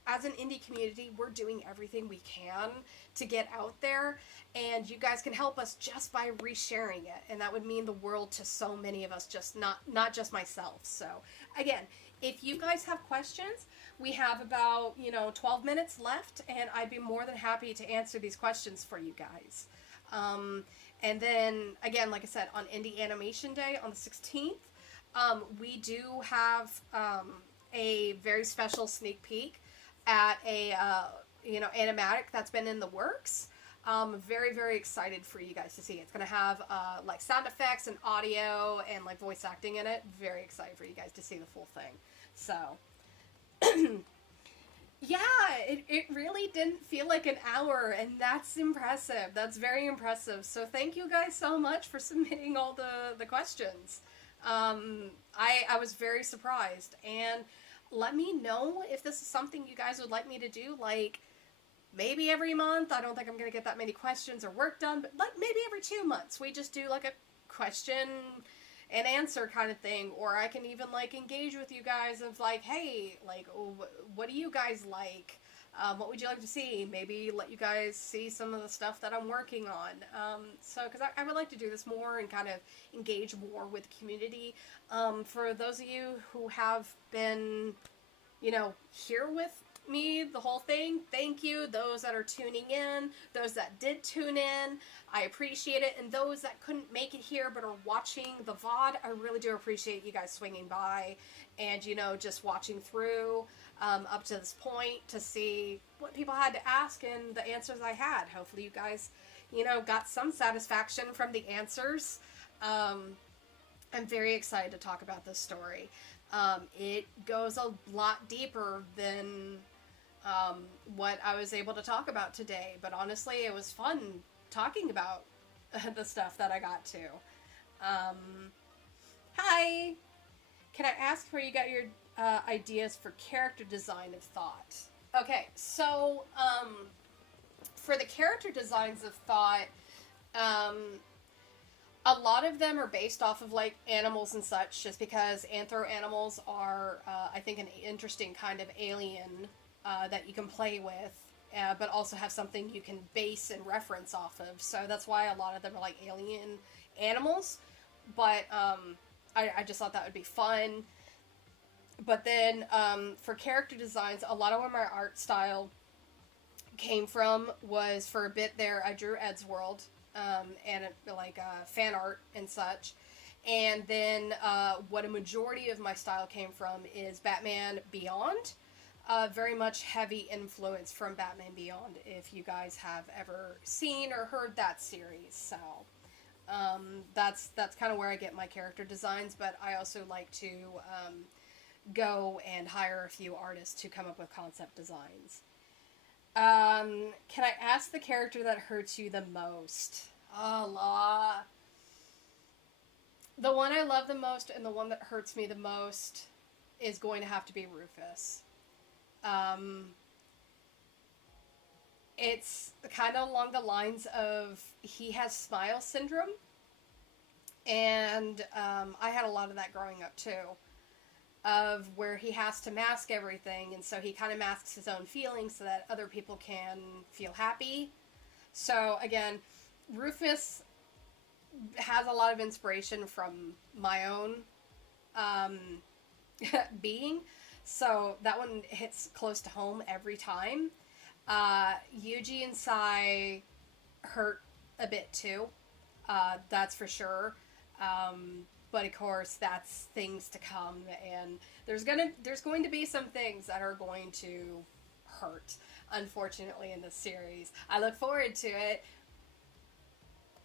as an indie community, we're doing everything we can to get out there, and you guys can help us just by resharing it, and that would mean the world to so many of us, just not just myself. So again, if you guys have questions, we have about 12 minutes left, and I'd be more than happy to answer these questions for you guys. And then again, like I said, on Indie Animation Day on the 16th, we do have a very special sneak peek at a animatic that's been in the works. Very, very excited for you guys to see. It's going to have like sound effects and audio and like voice acting in it. Very excited for you guys to see the full thing. So yeah, it really didn't feel like an hour, and that's impressive. That's very impressive. So thank you guys so much for submitting all the questions. I was very surprised, and let me know if this is something you guys would like me to do, like maybe every month. I don't think I'm going to get that many questions or work done, but like maybe every 2 months we just do like a question and answer kind of thing, or I can even like engage with you guys of like, hey, like, what do you guys like? What would you like to see? Maybe let you guys see some of the stuff that I'm working on. So, because I would like to do this more and kind of engage more with the community. For those of you who have been, here with me the whole thing, thank you. Those that are tuning in, those that did tune in, I appreciate it. And those that couldn't make it here but are watching the VOD, I really do appreciate you guys swinging by and, just watching through up to this point to see what people had to ask and the answers I had. Hopefully you guys, got some satisfaction from the answers. I'm very excited to talk about this story. It goes a lot deeper than what I was able to talk about today, but honestly, it was fun talking about the stuff that I got to. Hi! Can I ask where you got your ideas for character design of thought? Okay, so for the character designs of thought, a lot of them are based off of like animals and such, just because anthro animals are, I think, an interesting kind of alien that you can play with, but also have something you can base and reference off of. So that's why a lot of them are like alien animals. But I just thought that would be fun. But then for character designs, a lot of where my art style came from was, for a bit there, I drew Ed's World. And like fan art and such. And then what a majority of my style came from is Batman Beyond. very much heavy influence from Batman Beyond, if you guys have ever seen or heard that series. So that's kind of where I get my character designs, but I also like to go and hire a few artists to come up with concept designs. Can I ask the character that hurts you the most? Allah. The one I love the most and the one that hurts me the most is going to have to be Rufus. It's kind of along the lines of he has smile syndrome, and I had a lot of that growing up too, of where he has to mask everything, and so he kind of masks his own feelings so that other people can feel happy. So again, Rufus has a lot of inspiration from my own being, so that one hits close to home every time. Yuji and Psy hurt a bit too, that's for sure. But of course, that's things to come, and there's going to be some things that are going to hurt, unfortunately, in this series. I look forward to it,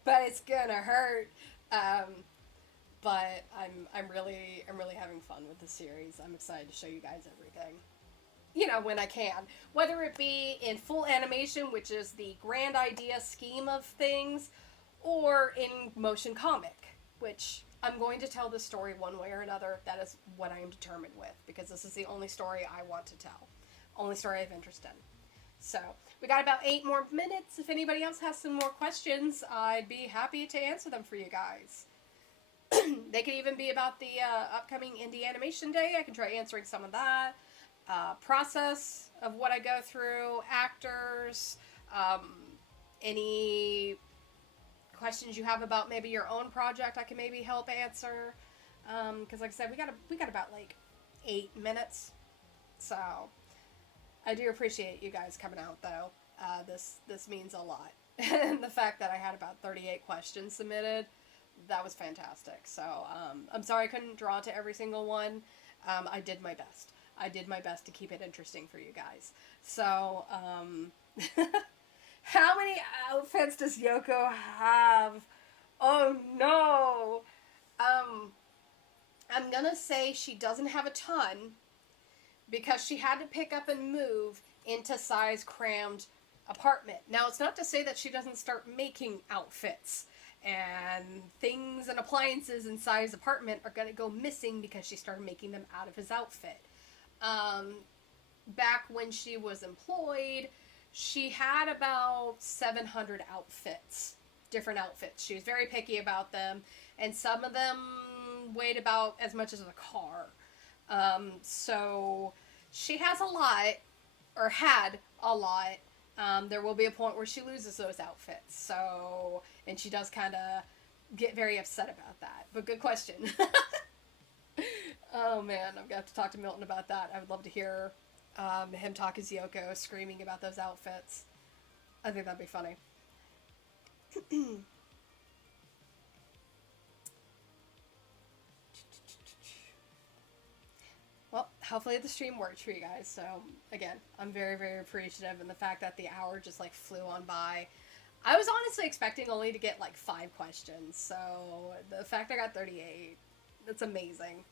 but it's gonna hurt. But I'm really having fun with the series. I'm excited to show you guys everything. You know, when I can. Whether it be in full animation, which is the grand idea scheme of things, or in motion comic, which I'm going to tell this story one way or another. That is what I am determined with, because this is the only story I want to tell. Only story I have interest in. So, we got about 8 more minutes. If anybody else has some more questions, I'd be happy to answer them for you guys. They could even be about the upcoming Indie Animation Day. I can try answering some of that. Process of what I go through, actors, any questions you have about maybe your own project, I can maybe help answer. Because like I said, we got about like 8 minutes. So I do appreciate you guys coming out though. This means a lot. And the fact that I had about 38 questions submitted, that was fantastic. So I'm sorry I couldn't draw to every single one. I did my best. I did my best to keep it interesting for you guys. So, how many outfits does Yoko have? Oh no! I'm gonna say she doesn't have a ton, because she had to pick up and move into Psy's crammed apartment. Now, it's not to say that she doesn't start making outfits, and things and appliances in Psy's apartment are gonna go missing because she started making them out of his outfit. Back when she was employed, she had about 700 outfits, different outfits. She was very picky about them, and some of them weighed about as much as a car. So she has a lot, or had a lot. There will be a point where she loses those outfits, so, and she does kind of get very upset about that. But good question. Oh man, I'm gonna have to talk to Milton about that. I would love to hear him talk as Yoko, screaming about those outfits. I think that'd be funny. Well, hopefully the stream works for you guys. So, again, I'm very appreciative, and the fact that the hour just, like, flew on by. I was honestly expecting only to get, like, 5 questions, so the fact I got 38, that's amazing.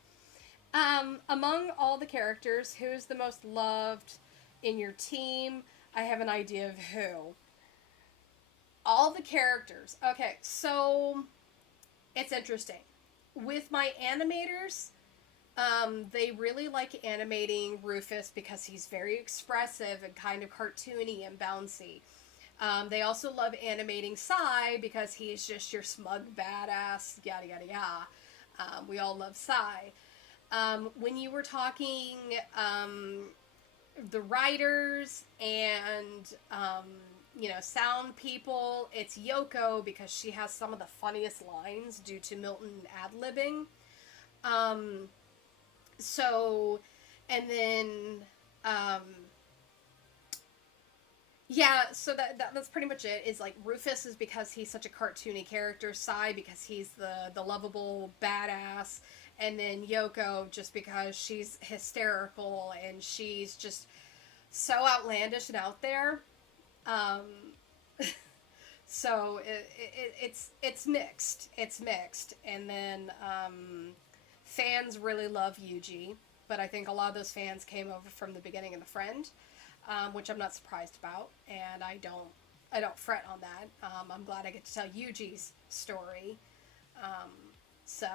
Among all the characters, who's the most loved in your team? I have an idea of who. All the characters. Okay, so it's interesting. With my animators, they really like animating Rufus because he's very expressive and kind of cartoony and bouncy. They also love animating Psy because he's just your smug badass, yada yada yada. We all love Psy. When you were talking the writers and sound people, it's Yoko because she has some of the funniest lines due to Milton ad-libbing. So, and then Yeah, so that's pretty much it. Is like Rufus is because he's such a cartoony character, Psy because he's the lovable badass, and then Yoko just because she's hysterical and she's just so outlandish and out there. Um, so it's mixed. It's mixed, and then fans really love Yuji, but I think a lot of those fans came over from the beginning of the Friend, which I'm not surprised about, and I don't fret on that. I'm glad I get to tell Yuji's story. Um, so,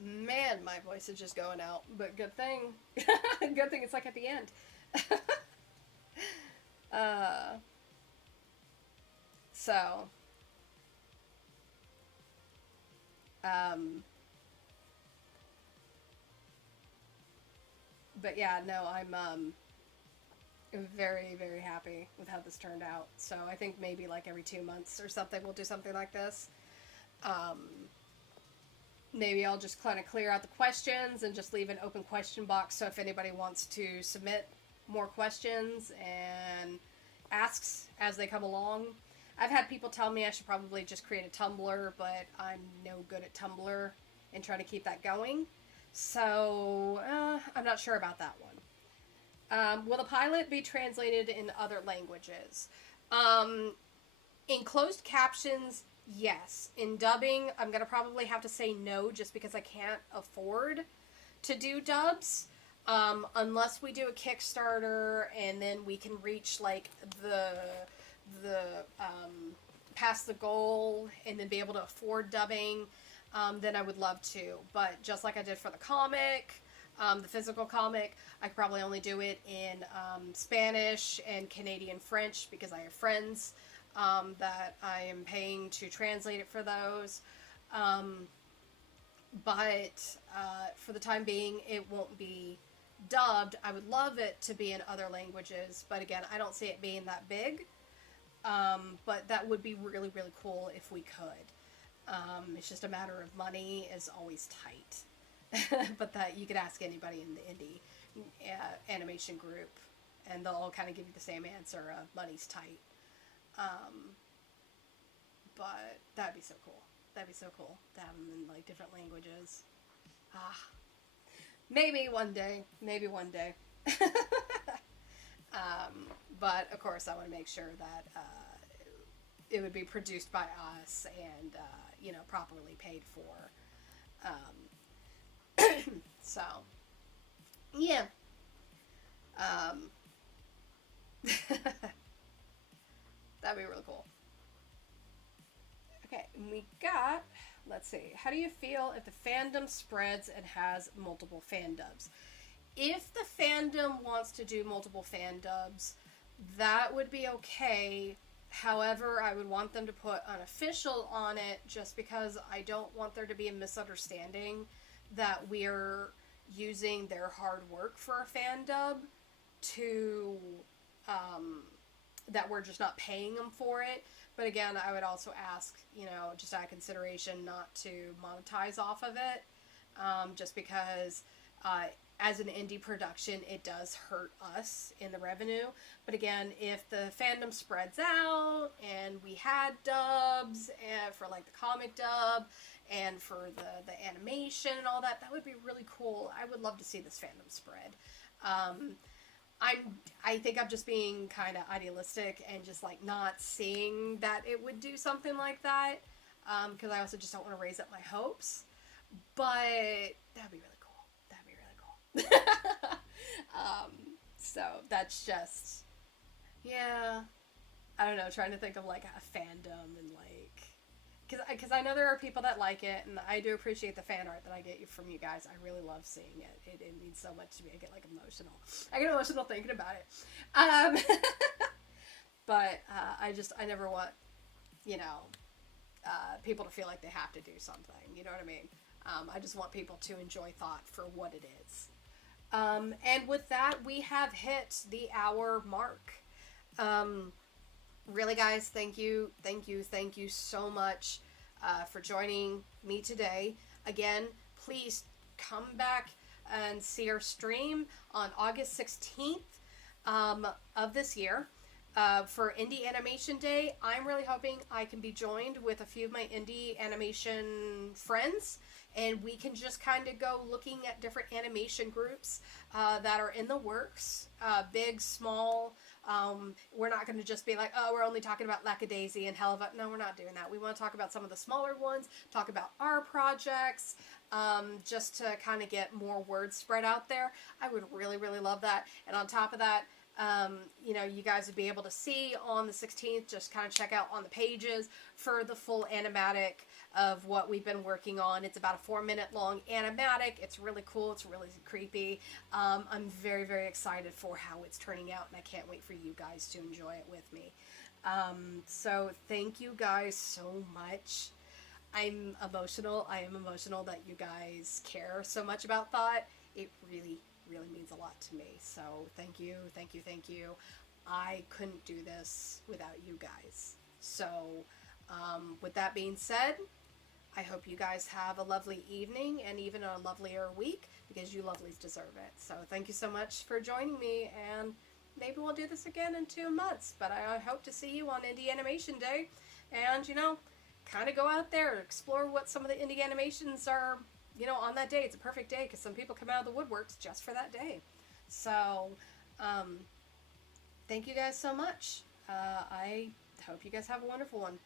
man, my voice is just going out, but good thing, good thing it's like at the end. uh, so, um, but yeah, no, I'm very, very happy with how this turned out. So I think maybe like every 2 months or something, we'll do something like this. Um, Maybe I'll just kind of clear out the questions and just leave an open question box. So if anybody wants to submit more questions and asks as they come along. I've had people tell me I should probably just create a Tumblr, but I'm no good at Tumblr and trying to keep that going. So I'm not sure about that one. Will the pilot be translated in other languages? In closed captions, yes. In dubbing, I'm going to probably have to say no just because I can't afford to do dubs. Unless we do a Kickstarter and then we can reach like the past the goal and then be able to afford dubbing, then I would love to. But just like I did for the comic, the physical comic, I could probably only do it in Spanish and Canadian French because I have friends that I am paying to translate it for those. But for the time being, it won't be dubbed. I would love it to be in other languages, but again, I don't see it being that big. But that would be really, really cool if we could. It's just a matter of money is always tight. But that you could ask anybody in the indie animation group, and they'll all kind of give you the same answer of money's tight. But that'd be so cool. That'd be so cool to have them in like different languages. Maybe one day. Maybe one day. But of course, I want to make sure that it would be produced by us and properly paid for. So yeah. That'd be really cool. Okay, and we got, let's see, how do you feel if the fandom spreads and has multiple fan dubs? If the fandom wants to do multiple fan dubs, that would be okay. However, I would want them to put unofficial on it just because I don't want there to be a misunderstanding that we're using their hard work for a fan dub to, that we're just not paying them for it. But again, I would also ask, just out of consideration not to monetize off of it, just because as an indie production, it does hurt us in the revenue. But again, if the fandom spreads out and we had dubs and for like the comic dub and for the animation and all that, that would be really cool. I would love to see this fandom spread. I think I'm just being kind of idealistic and just like not seeing that it would do something like that, because I also just don't want to raise up my hopes. But that'd be really cool. That'd be really cool. So that's just, yeah, I don't know, trying to think of like a fandom and like, because I know there are people that like it, and I do appreciate the fan art that I get you from you guys. I really love seeing it. It means so much to me. I get like emotional. I get emotional thinking about it. But I never want, people to feel like they have to do something. You know what I mean? I just want people to enjoy thought for what it is. And with that, we have hit the hour mark. Really, guys, thank you so much for joining me today. Again, please come back and see our stream on August 16th. of this year. For Indie Animation Day, I'm really hoping I can be joined with a few of my indie animation friends, and we can just kind of go looking at different animation groups that are in the works, big, small. We're not going to just be like, oh, we're only talking about Lackadaisy and Helva. No, we're not doing that. We want to talk about some of the smaller ones, talk about our projects, just to kind of get more words spread out there. I would really, really love that. And on top of that, you know, you guys would be able to see on the 16th, just kind of check out on the pages for the full animatic of what we've been working on. It's about a 4-minute long animatic. It's really cool. It's really creepy. I'm very, very excited for how it's turning out, and I can't wait for you guys to enjoy it with me. So thank you guys so much. I'm emotional. I am emotional that you guys care so much about Thought. It really, really means a lot to me. So thank you, thank you, thank you. I couldn't do this without you guys. So with that being said, I hope you guys have a lovely evening and even a lovelier week, because you lovelies deserve it. So thank you so much for joining me, and maybe we'll do this again in 2 months, but I hope to see you on Indie Animation Day, and, you know, kind of go out there, explore what some of the indie animations are, you know, on that day. It's a perfect day because some people come out of the woodworks just for that day. So, thank you guys so much. I hope you guys have a wonderful one.